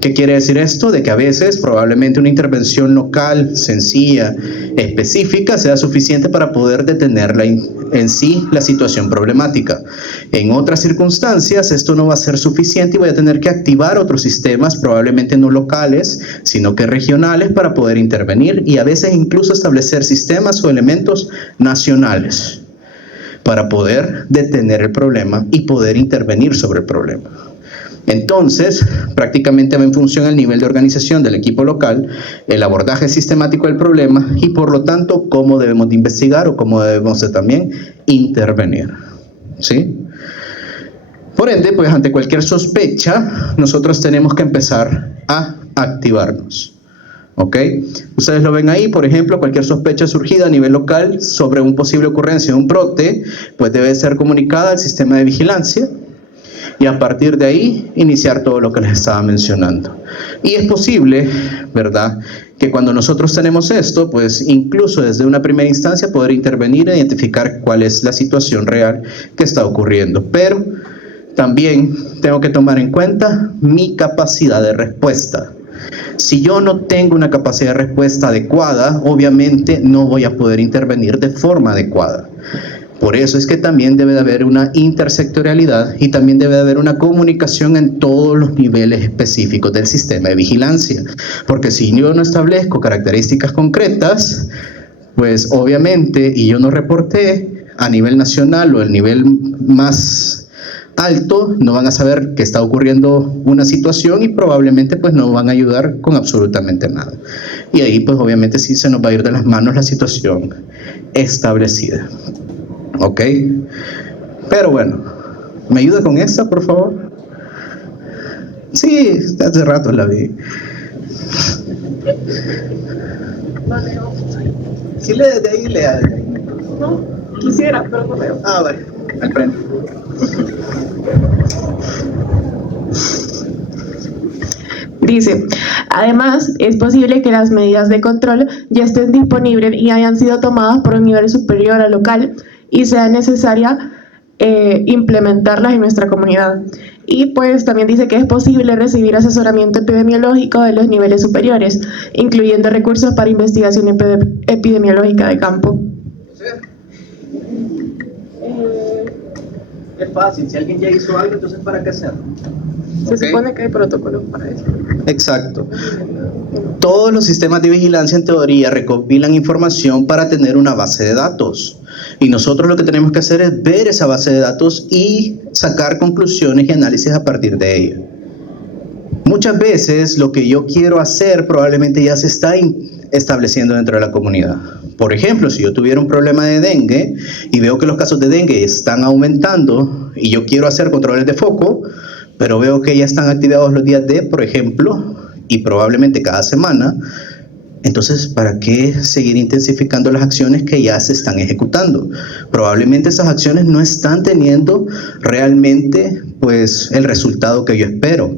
¿Qué quiere decir esto? De que a veces probablemente una intervención local, sencilla, específica, sea suficiente para poder detener en sí la situación problemática. En otras circunstancias esto no va a ser suficiente y voy a tener que activar otros sistemas, probablemente no locales, sino que regionales, para poder intervenir y a veces incluso establecer sistemas o elementos nacionales para poder detener el problema y poder intervenir sobre el problema. Entonces, prácticamente va en función al nivel de organización del equipo local, el abordaje sistemático del problema y por lo tanto cómo debemos de investigar o cómo debemos de también intervenir. ¿Sí? Por ende, pues ante cualquier sospecha, nosotros tenemos que empezar a activarnos. ¿Ok? Ustedes lo ven ahí, por ejemplo, cualquier sospecha surgida a nivel local sobre una posible ocurrencia de un brote, pues debe ser comunicada al sistema de vigilancia. Y a partir de ahí, iniciar todo lo que les estaba mencionando. Y es posible, ¿verdad?, que cuando nosotros tenemos esto, pues incluso desde una primera instancia poder intervenir e identificar cuál es la situación real que está ocurriendo. Pero también tengo que tomar en cuenta mi capacidad de respuesta. Si yo no tengo una capacidad de respuesta adecuada, obviamente no voy a poder intervenir de forma adecuada. Por eso es que también debe de haber una intersectorialidad y también debe de haber una comunicación en todos los niveles específicos del sistema de vigilancia. Porque si yo no establezco características concretas, pues obviamente, y yo no reporté a nivel nacional o el nivel más alto, no van a saber que está ocurriendo una situación y probablemente pues no van a ayudar con absolutamente nada. Y ahí pues obviamente sí se nos va a ir de las manos la situación establecida. ¿Ok? Pero bueno, ¿me ayuda con esta, por favor? Sí, hace rato la vi. Si lee desde ahí, lea desde ahí. No, quisiera, pero no veo. Ah, vale, al frente. Dice, además, es posible que las medidas de control ya estén disponibles y hayan sido tomadas por un nivel superior al local y sea necesaria implementarlas en nuestra comunidad. Y pues también dice que es posible recibir asesoramiento epidemiológico de los niveles superiores, incluyendo recursos para investigación epidemiológica de campo. Es fácil, si alguien ya hizo algo, entonces ¿para qué hacerlo? Se supone que hay protocolos para eso. Exacto. Todos los sistemas de vigilancia en teoría recopilan información para tener una base de datos. Y nosotros lo que tenemos que hacer es ver esa base de datos y sacar conclusiones y análisis a partir de ella. Muchas veces lo que yo quiero hacer probablemente ya se está estableciendo dentro de la comunidad. Por ejemplo, si yo tuviera un problema de dengue y veo que los casos de dengue están aumentando y yo quiero hacer controles de foco, pero veo que ya están activados los días D, por ejemplo, y probablemente cada semana, entonces, ¿para qué seguir intensificando las acciones que ya se están ejecutando? Probablemente esas acciones no están teniendo realmente, pues, el resultado que yo espero.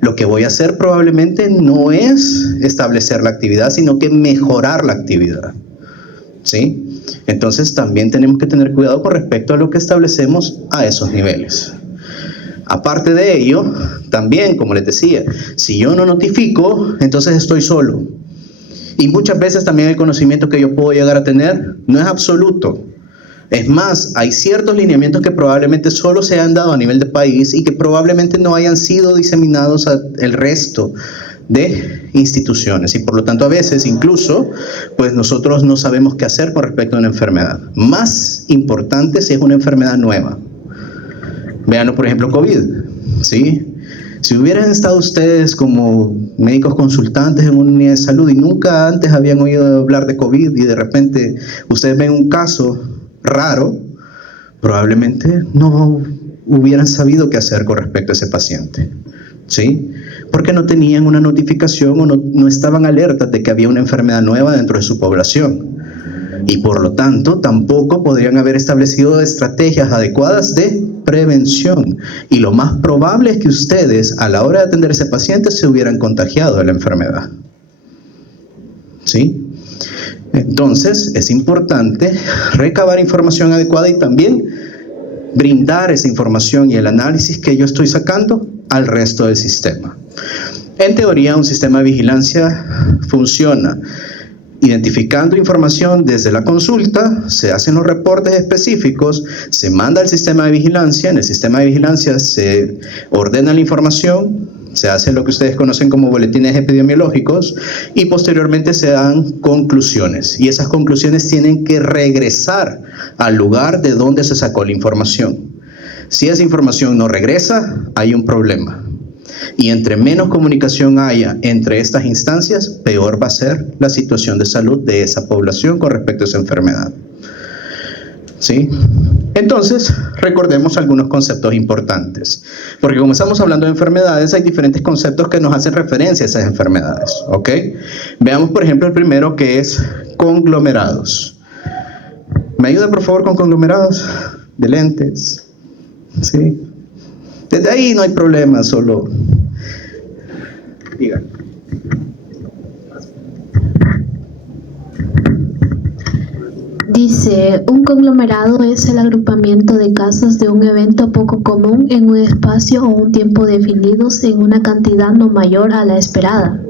Lo que voy a hacer probablemente no es establecer la actividad, sino que mejorar la actividad, ¿sí? Entonces también tenemos que tener cuidado con respecto a lo que establecemos a esos niveles. Aparte de ello, también, como les decía, si yo no notifico, entonces estoy solo. Y muchas veces también el conocimiento que yo puedo llegar a tener no es absoluto. Es más, hay ciertos lineamientos que probablemente solo se han dado a nivel de país y que probablemente no hayan sido diseminados al resto de instituciones. Y por lo tanto, a veces incluso, pues nosotros no sabemos qué hacer con respecto a una enfermedad. Más importante si es una enfermedad nueva. Vean, por ejemplo, COVID, ¿sí? Si hubieran estado ustedes como médicos consultantes en una unidad de salud y nunca antes habían oído hablar de COVID y de repente ustedes ven un caso raro, probablemente no hubieran sabido qué hacer con respecto a ese paciente, ¿sí? Porque no tenían una notificación o no estaban alertas de que había una enfermedad nueva dentro de su población. Y por lo tanto, tampoco podrían haber establecido estrategias adecuadas de prevención. Y lo más probable es que ustedes, a la hora de atender a ese paciente, se hubieran contagiado de la enfermedad, ¿sí? Entonces, es importante recabar información adecuada y también brindar esa información y el análisis que yo estoy sacando al resto del sistema. En teoría, un sistema de vigilancia funciona identificando información desde la consulta, se hacen los reportes específicos, se manda al sistema de vigilancia, en el sistema de vigilancia se ordena la información, se hace lo que ustedes conocen como boletines epidemiológicos y posteriormente se dan conclusiones. Y esas conclusiones tienen que regresar al lugar de donde se sacó la información. Si esa información no regresa, hay un problema. Y entre menos comunicación haya entre estas instancias, peor va a ser la situación de salud de esa población con respecto a esa enfermedad, ¿sí? Entonces, recordemos algunos conceptos importantes, porque como estamos hablando de enfermedades, hay diferentes conceptos que nos hacen referencia a esas enfermedades, ¿ok? Veamos, por ejemplo, el primero, que es conglomerados. ¿Me ayuda, por favor, con conglomerados? De lentes, ¿sí? Desde ahí no hay problema, solo digan. Dice, un conglomerado es el agrupamiento de casos de un evento poco común en un espacio o un tiempo definidos en una cantidad no mayor a la esperada.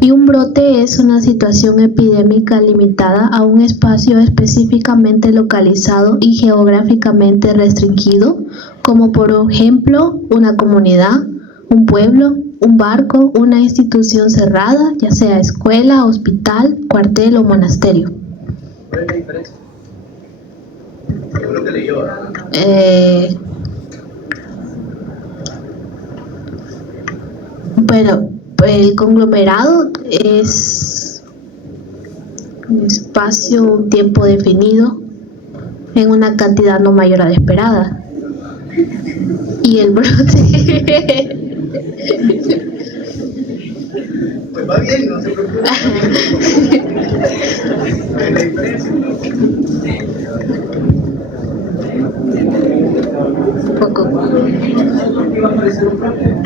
Y un brote es una situación epidémica limitada a un espacio específicamente localizado y geográficamente restringido, como por ejemplo una comunidad, un pueblo, un barco, una institución cerrada, ya sea escuela, hospital, cuartel o monasterio. ¿Cuál es la diferencia? Seguro que leyó. Bueno, el conglomerado es un espacio, un tiempo definido en una cantidad no mayor a la esperada. Y el brote Pues va bien, no se preocupe. ¿Cuál es la diferencia? poco. ¿Qué va a aparecer un brote?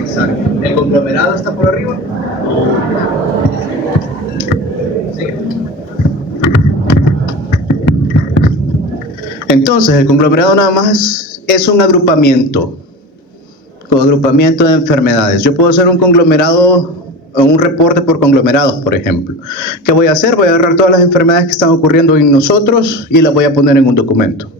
Exacto. ¿El conglomerado está por arriba? Sí. Entonces, el conglomerado nada más es un agrupamiento de enfermedades. Yo puedo hacer un conglomerado, un reporte por conglomerados, por ejemplo. ¿Qué voy a hacer? Voy a agarrar todas las enfermedades que están ocurriendo en nosotros y las voy a poner en un documento.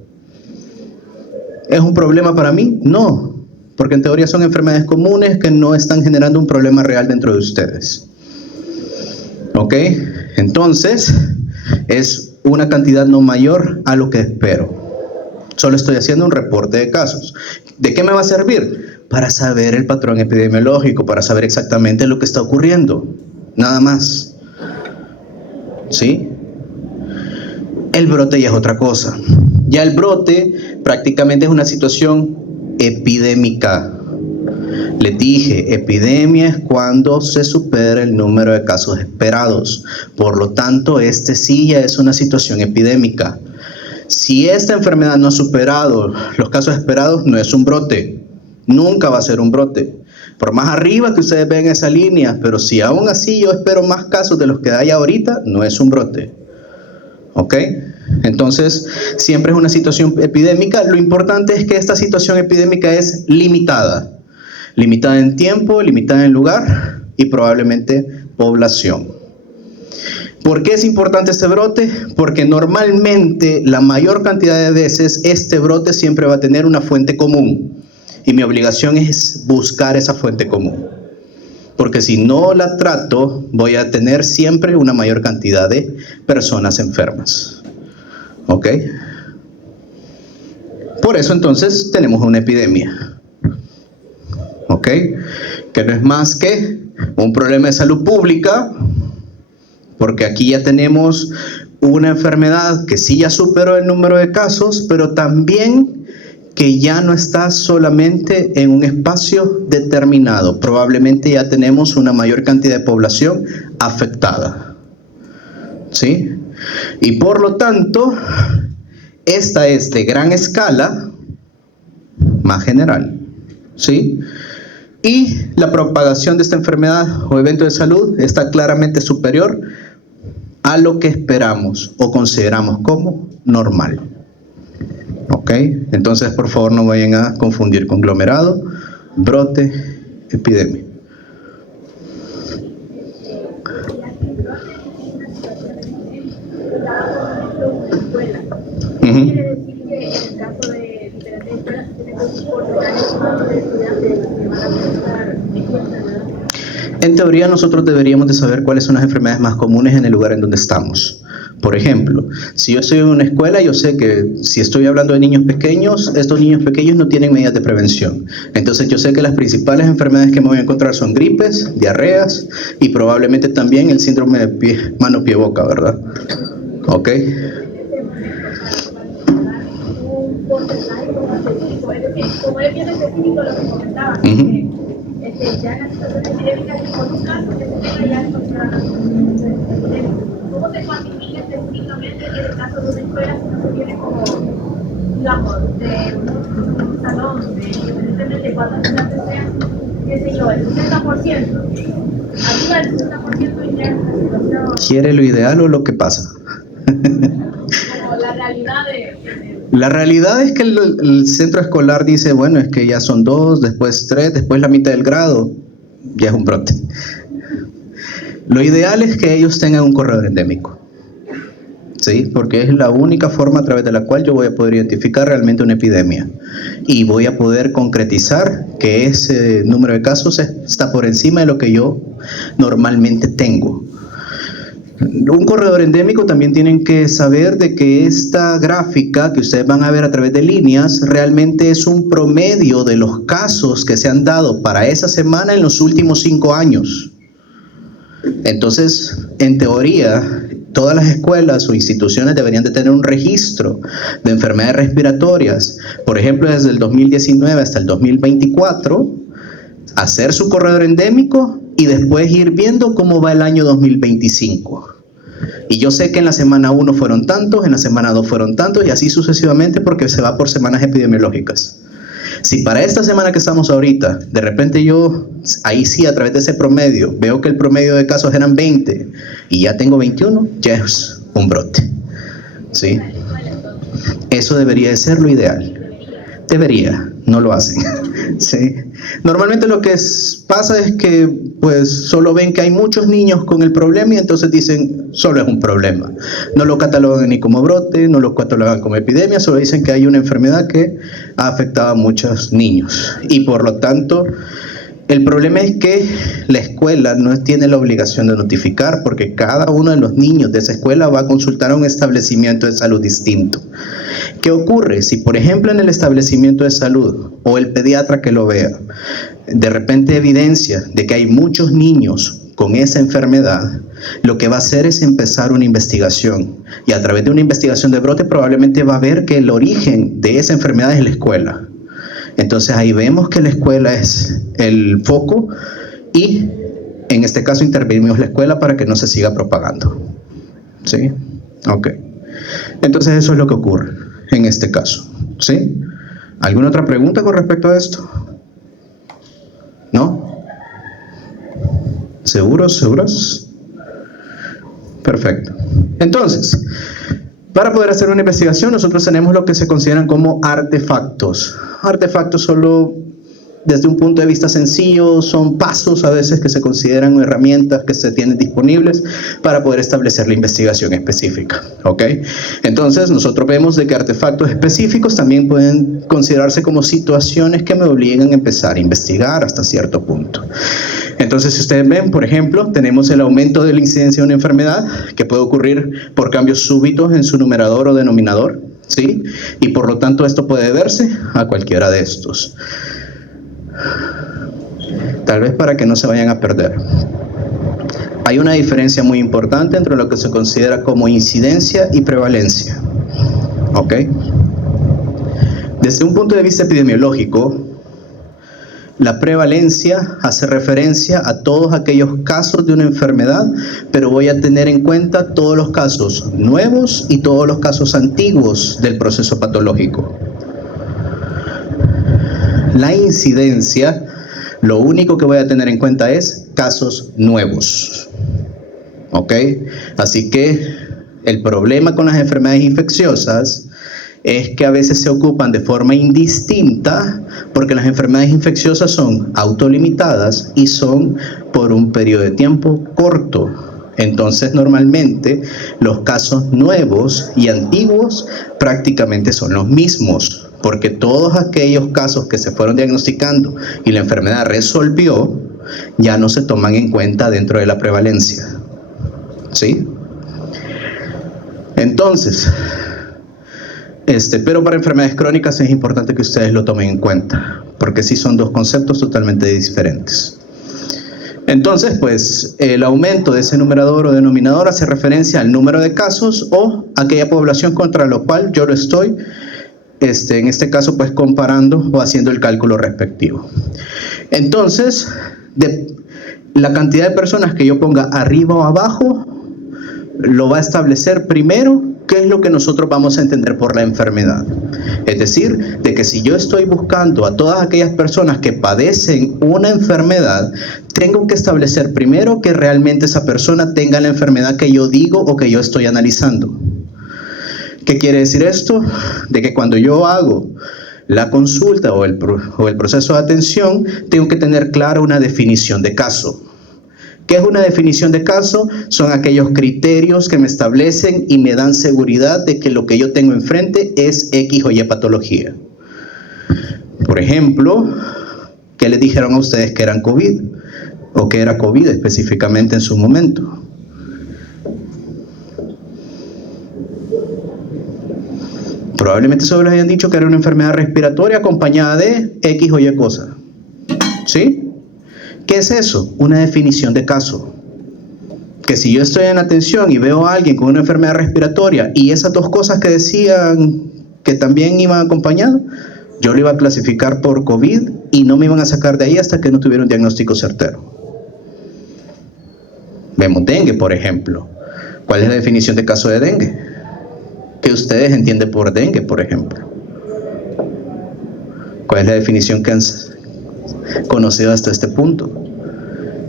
¿Es un problema para mí? No, porque en teoría son enfermedades comunes que no están generando un problema real dentro de ustedes. ¿Ok? Entonces, es una cantidad no mayor a lo que espero. Solo estoy haciendo un reporte de casos. ¿De qué me va a servir? Para saber el patrón epidemiológico, para saber exactamente lo que está ocurriendo. Nada más. ¿Sí? El brote ya es otra cosa. Ya el brote prácticamente es una situación epidémica. Les dije, epidemia es cuando se supera el número de casos esperados. Por lo tanto, este sí ya es una situación epidémica. Si esta enfermedad no ha superado los casos esperados, no es un brote. Nunca va a ser un brote. Por más arriba que ustedes ven esa línea, pero si aún así yo espero más casos de los que hay ahorita, no es un brote. ¿Ok? Entonces, siempre es una situación epidémica. Lo importante es que esta situación epidémica es limitada. Limitada en tiempo, limitada en lugar y probablemente población. ¿Por qué es importante este brote? Porque normalmente la mayor cantidad de veces este brote siempre va a tener una fuente común. Y mi obligación es buscar esa fuente común. Porque si no la trato, voy a tener siempre una mayor cantidad de personas enfermas. ¿Ok? Por eso entonces tenemos una epidemia. ¿Ok? Que no es más que un problema de salud pública, porque aquí ya tenemos una enfermedad que sí ya superó el número de casos, pero también que ya no está solamente en un espacio determinado. Probablemente ya tenemos una mayor cantidad de población afectada. ¿Sí? Y por lo tanto, esta es de gran escala, más general. ¿Sí? Y la propagación de esta enfermedad o evento de salud está claramente superior a lo que esperamos o consideramos como normal. ¿Ok? Entonces, por favor, no vayan a confundir conglomerado, brote, epidemia. Quiere decir que en el caso de diferentes escuelas tenemos un porcentaje estimado de estudiantes que van a presentar esta enfermedad. En teoría, nosotros deberíamos de saber cuáles son las enfermedades más comunes en el lugar en donde estamos. Por ejemplo, si yo estoy en una escuela, yo sé que si estoy hablando de niños pequeños, estos niños pequeños no tienen medidas de prevención. Entonces yo sé que las principales enfermedades que me voy a encontrar son gripes, diarreas y probablemente también el síndrome de mano-pie-boca, ¿verdad? ¿Ok? Un porcentaje como específico, es decir, como es bien específico lo que comentaba, ya en la situación epidémica que con un caso que se tenga ya encontrado. ¿Cómo se cuantifica específicamente en el caso de una escuela si no se tiene como, digamos, de un salón, de independientemente de cuántos estudiantes sean, qué sé yo, el 60%, arriba del 60% ya es una situación... ¿Quiere lo ideal o lo que pasa? Como la realidad de... La realidad es que el centro escolar dice, bueno, es que ya son 2, después 3, después la mitad del grado, ya es un brote. Lo ideal es que ellos tengan un corredor endémico, ¿sí? Porque es la única forma a través de la cual yo voy a poder identificar realmente una epidemia y voy a poder concretizar que ese número de casos está por encima de lo que yo normalmente tengo. Un corredor endémico también tienen que saber de que esta gráfica que ustedes van a ver a través de líneas realmente es un promedio de los casos que se han dado para esa semana en los últimos 5 años. Entonces, en teoría, todas las escuelas o instituciones deberían de tener un registro de enfermedades respiratorias. Por ejemplo, desde el 2019 hasta el 2024, hacer su corredor endémico y después ir viendo cómo va el año 2025. Y yo sé que en la semana 1 fueron tantos, en la semana 2 fueron tantos y así sucesivamente porque se va por semanas epidemiológicas. Si para esta semana que estamos ahorita, de repente yo, ahí sí, a través de ese promedio, veo que el promedio de casos eran 20 y ya tengo 21, ya es un brote. ¿Sí? Eso debería de ser lo ideal. Debería, no lo hacen. ¿Sí? Normalmente lo que pasa es que pues solo ven que hay muchos niños con el problema y entonces dicen solo es un problema. No lo catalogan ni como brote, no lo catalogan como epidemia, solo dicen que hay una enfermedad que ha afectado a muchos niños. Y por lo tanto, el problema es que la escuela no tiene la obligación de notificar porque cada uno de los niños de esa escuela va a consultar a un establecimiento de salud distinto. ¿Qué ocurre? Si por ejemplo en el establecimiento de salud o el pediatra que lo vea, de repente evidencia de que hay muchos niños con esa enfermedad, lo que va a hacer es empezar una investigación y a través de una investigación de brote probablemente va a ver que el origen de esa enfermedad es la escuela. Entonces ahí vemos que la escuela es el foco y en este caso intervenimos la escuela para que no se siga propagando. ¿Sí? Ok. Entonces eso es lo que ocurre. en este caso, ¿sí? ¿Alguna otra pregunta con respecto a esto? ¿No? ¿Seguros? ¿Seguras? Perfecto. Entonces, para poder hacer una investigación, nosotros tenemos lo que se consideran como artefactos. Artefactos solo, desde un punto de vista sencillo, son pasos a veces que se consideran herramientas que se tienen disponibles para poder establecer la investigación específica, ¿ok? Entonces, nosotros vemos de que artefactos específicos también pueden considerarse como situaciones que me obligan a empezar a investigar hasta cierto punto. Entonces, si ustedes ven, por ejemplo, tenemos el aumento de la incidencia de una enfermedad que puede ocurrir por cambios súbitos en su numerador o denominador, ¿sí? Y por lo tanto, esto puede deberse a cualquiera de estos. Tal vez para que no se vayan a perder. Hay una diferencia muy importante entre lo que se considera como incidencia y prevalencia, ¿ok? Desde un punto de vista epidemiológico, la prevalencia hace referencia a todos aquellos casos de una enfermedad, pero voy a tener en cuenta todos los casos nuevos y todos los casos antiguos del proceso patológico. La incidencia, lo único que voy a tener en cuenta es casos nuevos, ¿ok? Así que el problema con las enfermedades infecciosas es que a veces se ocupan de forma indistinta, porque las enfermedades infecciosas son autolimitadas y son por un periodo de tiempo corto. Entonces, normalmente, los casos nuevos y antiguos prácticamente son los mismos, porque todos aquellos casos que se fueron diagnosticando y la enfermedad resolvió, ya no se toman en cuenta dentro de la prevalencia, ¿sí? Entonces, pero para enfermedades crónicas es importante que ustedes lo tomen en cuenta, porque sí son dos conceptos totalmente diferentes. Entonces, pues, el aumento de ese numerador o denominador hace referencia al número de casos o aquella población contra la cual yo lo estoy, en este caso, pues, comparando o haciendo el cálculo respectivo. Entonces, la cantidad de personas que yo ponga arriba o abajo, lo va a establecer primero qué es lo que nosotros vamos a entender por la enfermedad. Es decir, de que si yo estoy buscando a todas aquellas personas que padecen una enfermedad, tengo que establecer primero que realmente esa persona tenga la enfermedad que yo digo o que yo estoy analizando. ¿Qué quiere decir esto? De que cuando yo hago la consulta o el proceso de atención, tengo que tener clara una definición de caso. ¿Qué es una definición de caso? Son aquellos criterios que me establecen y me dan seguridad de que lo que yo tengo enfrente es X o Y patología. Por ejemplo, ¿qué les dijeron a ustedes que eran COVID? ¿O que era COVID específicamente en su momento? Probablemente solo les hayan dicho que era una enfermedad respiratoria acompañada de X o Y cosa. ¿Sí? ¿Qué es eso? Una definición de caso. Que si yo estoy en atención y veo a alguien con una enfermedad respiratoria y esas dos cosas que decían que también iban acompañadas, yo lo iba a clasificar por COVID y no me iban a sacar de ahí hasta que no tuviera un diagnóstico certero. Vemos dengue, por ejemplo. ¿Cuál es la definición de caso de dengue? ¿Qué ustedes entienden por dengue, por ejemplo? ¿Cuál es la definición que han conocido hasta este punto?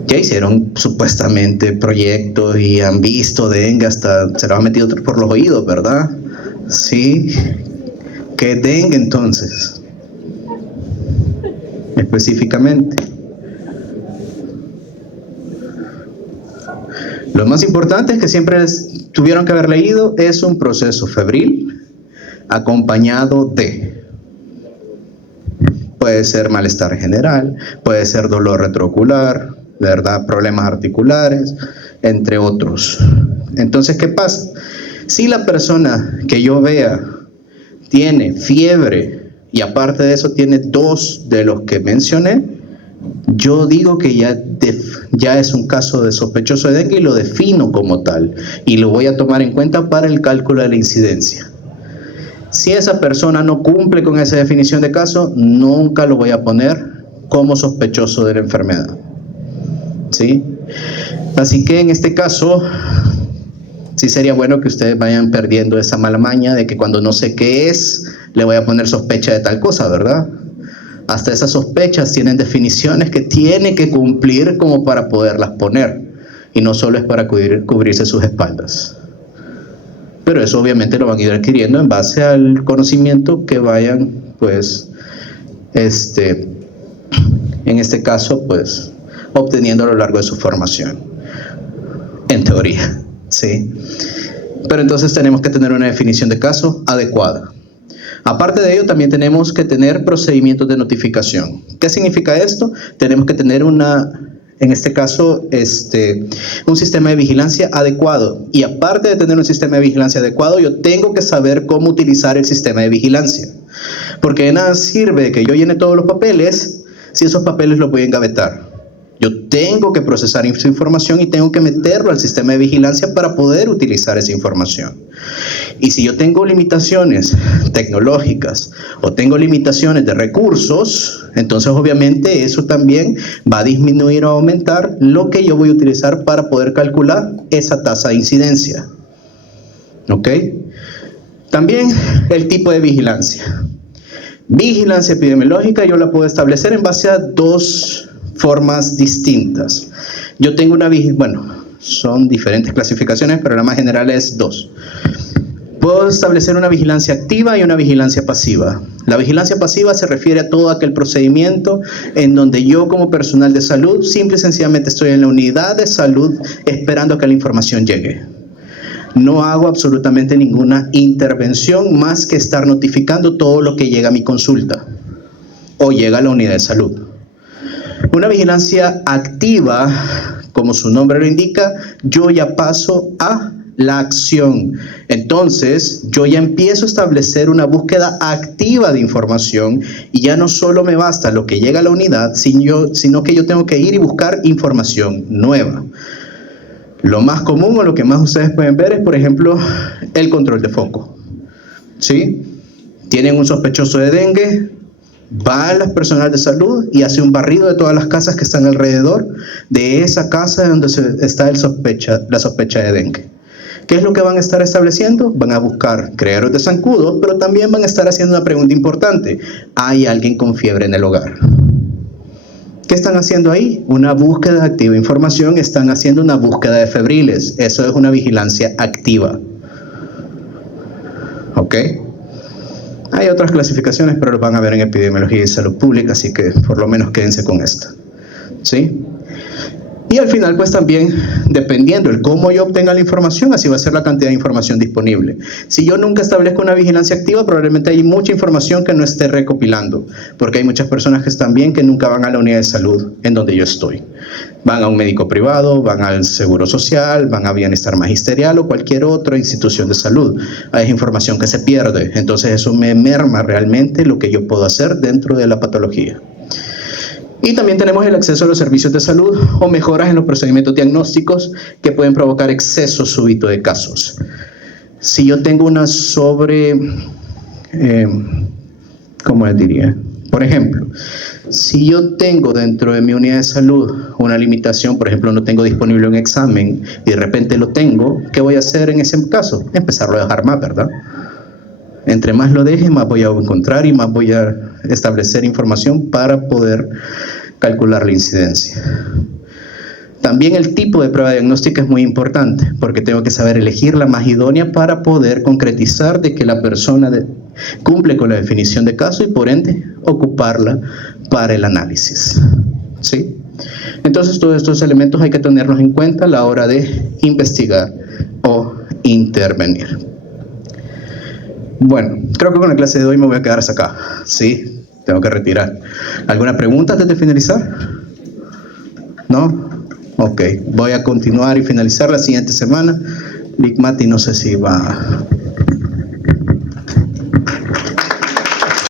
Ya hicieron supuestamente proyectos y han visto dengue, hasta se lo han metido por los oídos, ¿verdad? Sí. ¿Qué es dengue entonces? Específicamente. Lo más importante es que siempre tuvieron que haber leído es un proceso febril acompañado de, puede ser malestar general, puede ser dolor retroocular, ¿verdad? Problemas articulares, entre otros. Entonces, ¿qué pasa? Si la persona que yo vea tiene fiebre y aparte de eso tiene dos de los que mencioné, yo digo que ya es un caso de sospechoso de dengue y lo defino como tal y lo voy a tomar en cuenta para el cálculo de la incidencia. Si esa persona no cumple con esa definición de caso, nunca lo voy a poner como sospechoso de la enfermedad. ¿Sí? Así que en este caso, Sí sería bueno que ustedes vayan perdiendo esa mala maña de que cuando no sé qué es, le voy a poner sospecha de tal cosa, ¿verdad? Hasta esas sospechas tienen definiciones que tienen que cumplir como para poderlas poner. Y no solo es para cubrirse sus espaldas. Pero eso obviamente lo van a ir adquiriendo en base al conocimiento que vayan, pues, en este caso, pues, obteniendo a lo largo de su formación. En teoría, ¿sí? Pero entonces tenemos que tener una definición de caso adecuada. Aparte de ello, también tenemos que tener procedimientos de notificación. ¿Qué significa esto? Tenemos que tener en este caso, un sistema de vigilancia adecuado. Y aparte de tener un sistema de vigilancia adecuado, yo tengo que saber cómo utilizar el sistema de vigilancia. Porque de nada sirve que yo llene todos los papeles si esos papeles los voy a engavetar. Yo tengo que procesar esa información y tengo que meterlo al sistema de vigilancia para poder utilizar esa información. Y si yo tengo limitaciones tecnológicas o tengo limitaciones de recursos, entonces obviamente eso también va a disminuir o aumentar lo que yo voy a utilizar para poder calcular esa tasa de incidencia. ¿Ok? También el tipo de vigilancia. Vigilancia epidemiológica yo la puedo establecer en base a dos formas distintas. Yo tengo son diferentes clasificaciones, pero la más general es dos. Puedo establecer una vigilancia activa y una vigilancia pasiva. La vigilancia pasiva se refiere a todo aquel procedimiento en donde yo como personal de salud simple y sencillamente estoy en la unidad de salud esperando a que la información llegue. No hago absolutamente ninguna intervención más que estar notificando todo lo que llega a mi consulta o llega a la unidad de salud. Una vigilancia activa, como su nombre lo indica, yo ya paso a la acción. Entonces, yo ya empiezo a establecer una búsqueda activa de información y ya no solo me basta lo que llega a la unidad, sino que yo tengo que ir y buscar información nueva. Lo más común o lo que más ustedes pueden ver es, por ejemplo, el control de foco. ¿Sí? Tienen un sospechoso de dengue, va al personal de salud y hace un barrido de todas las casas que están alrededor de esa casa donde está la sospecha de dengue. ¿Qué es lo que van a estar estableciendo? Van a buscar criaderos de zancudos, pero también van a estar haciendo una pregunta importante. ¿Hay alguien con fiebre en el hogar? ¿Qué están haciendo ahí? Una búsqueda activa de información, están haciendo una búsqueda de febriles. Eso es una vigilancia activa. ¿Ok? Hay otras clasificaciones, pero los van a ver en epidemiología y salud pública, así que por lo menos quédense con esta. ¿Sí? Y al final, pues también, dependiendo de cómo yo obtenga la información, así va a ser la cantidad de información disponible. Si yo nunca establezco una vigilancia activa, probablemente hay mucha información que no esté recopilando, porque hay muchas personas que están bien que nunca van a la unidad de salud en donde yo estoy. Van a un médico privado, van al seguro social, van a bienestar magisterial o cualquier otra institución de salud. Hay información que se pierde, entonces eso me merma realmente lo que yo puedo hacer dentro de la patología. Y también tenemos el acceso a los servicios de salud o mejoras en los procedimientos diagnósticos que pueden provocar exceso súbito de casos. Si yo tengo una ¿cómo les diría? Por ejemplo, si yo tengo dentro de mi unidad de salud una limitación, por ejemplo, no tengo disponible un examen y de repente lo tengo, ¿qué voy a hacer en ese caso? Empezarlo a dejar más, ¿verdad? Entre más lo deje, más voy a encontrar y más voy a establecer información para poder calcular la incidencia. También el tipo de prueba diagnóstica es muy importante, porque tengo que saber elegir la más idónea para poder concretizar de que la persona cumple con la definición de caso y por ende ocuparla para el análisis. ¿Sí? Entonces todos estos elementos hay que tenerlos en cuenta a la hora de investigar o intervenir. Bueno, creo que con la clase de hoy me voy a quedar hasta acá. Sí, tengo que retirar. ¿Alguna pregunta antes de finalizar? ¿No? Ok, voy a continuar y finalizar la siguiente semana. Lick Mati no sé si va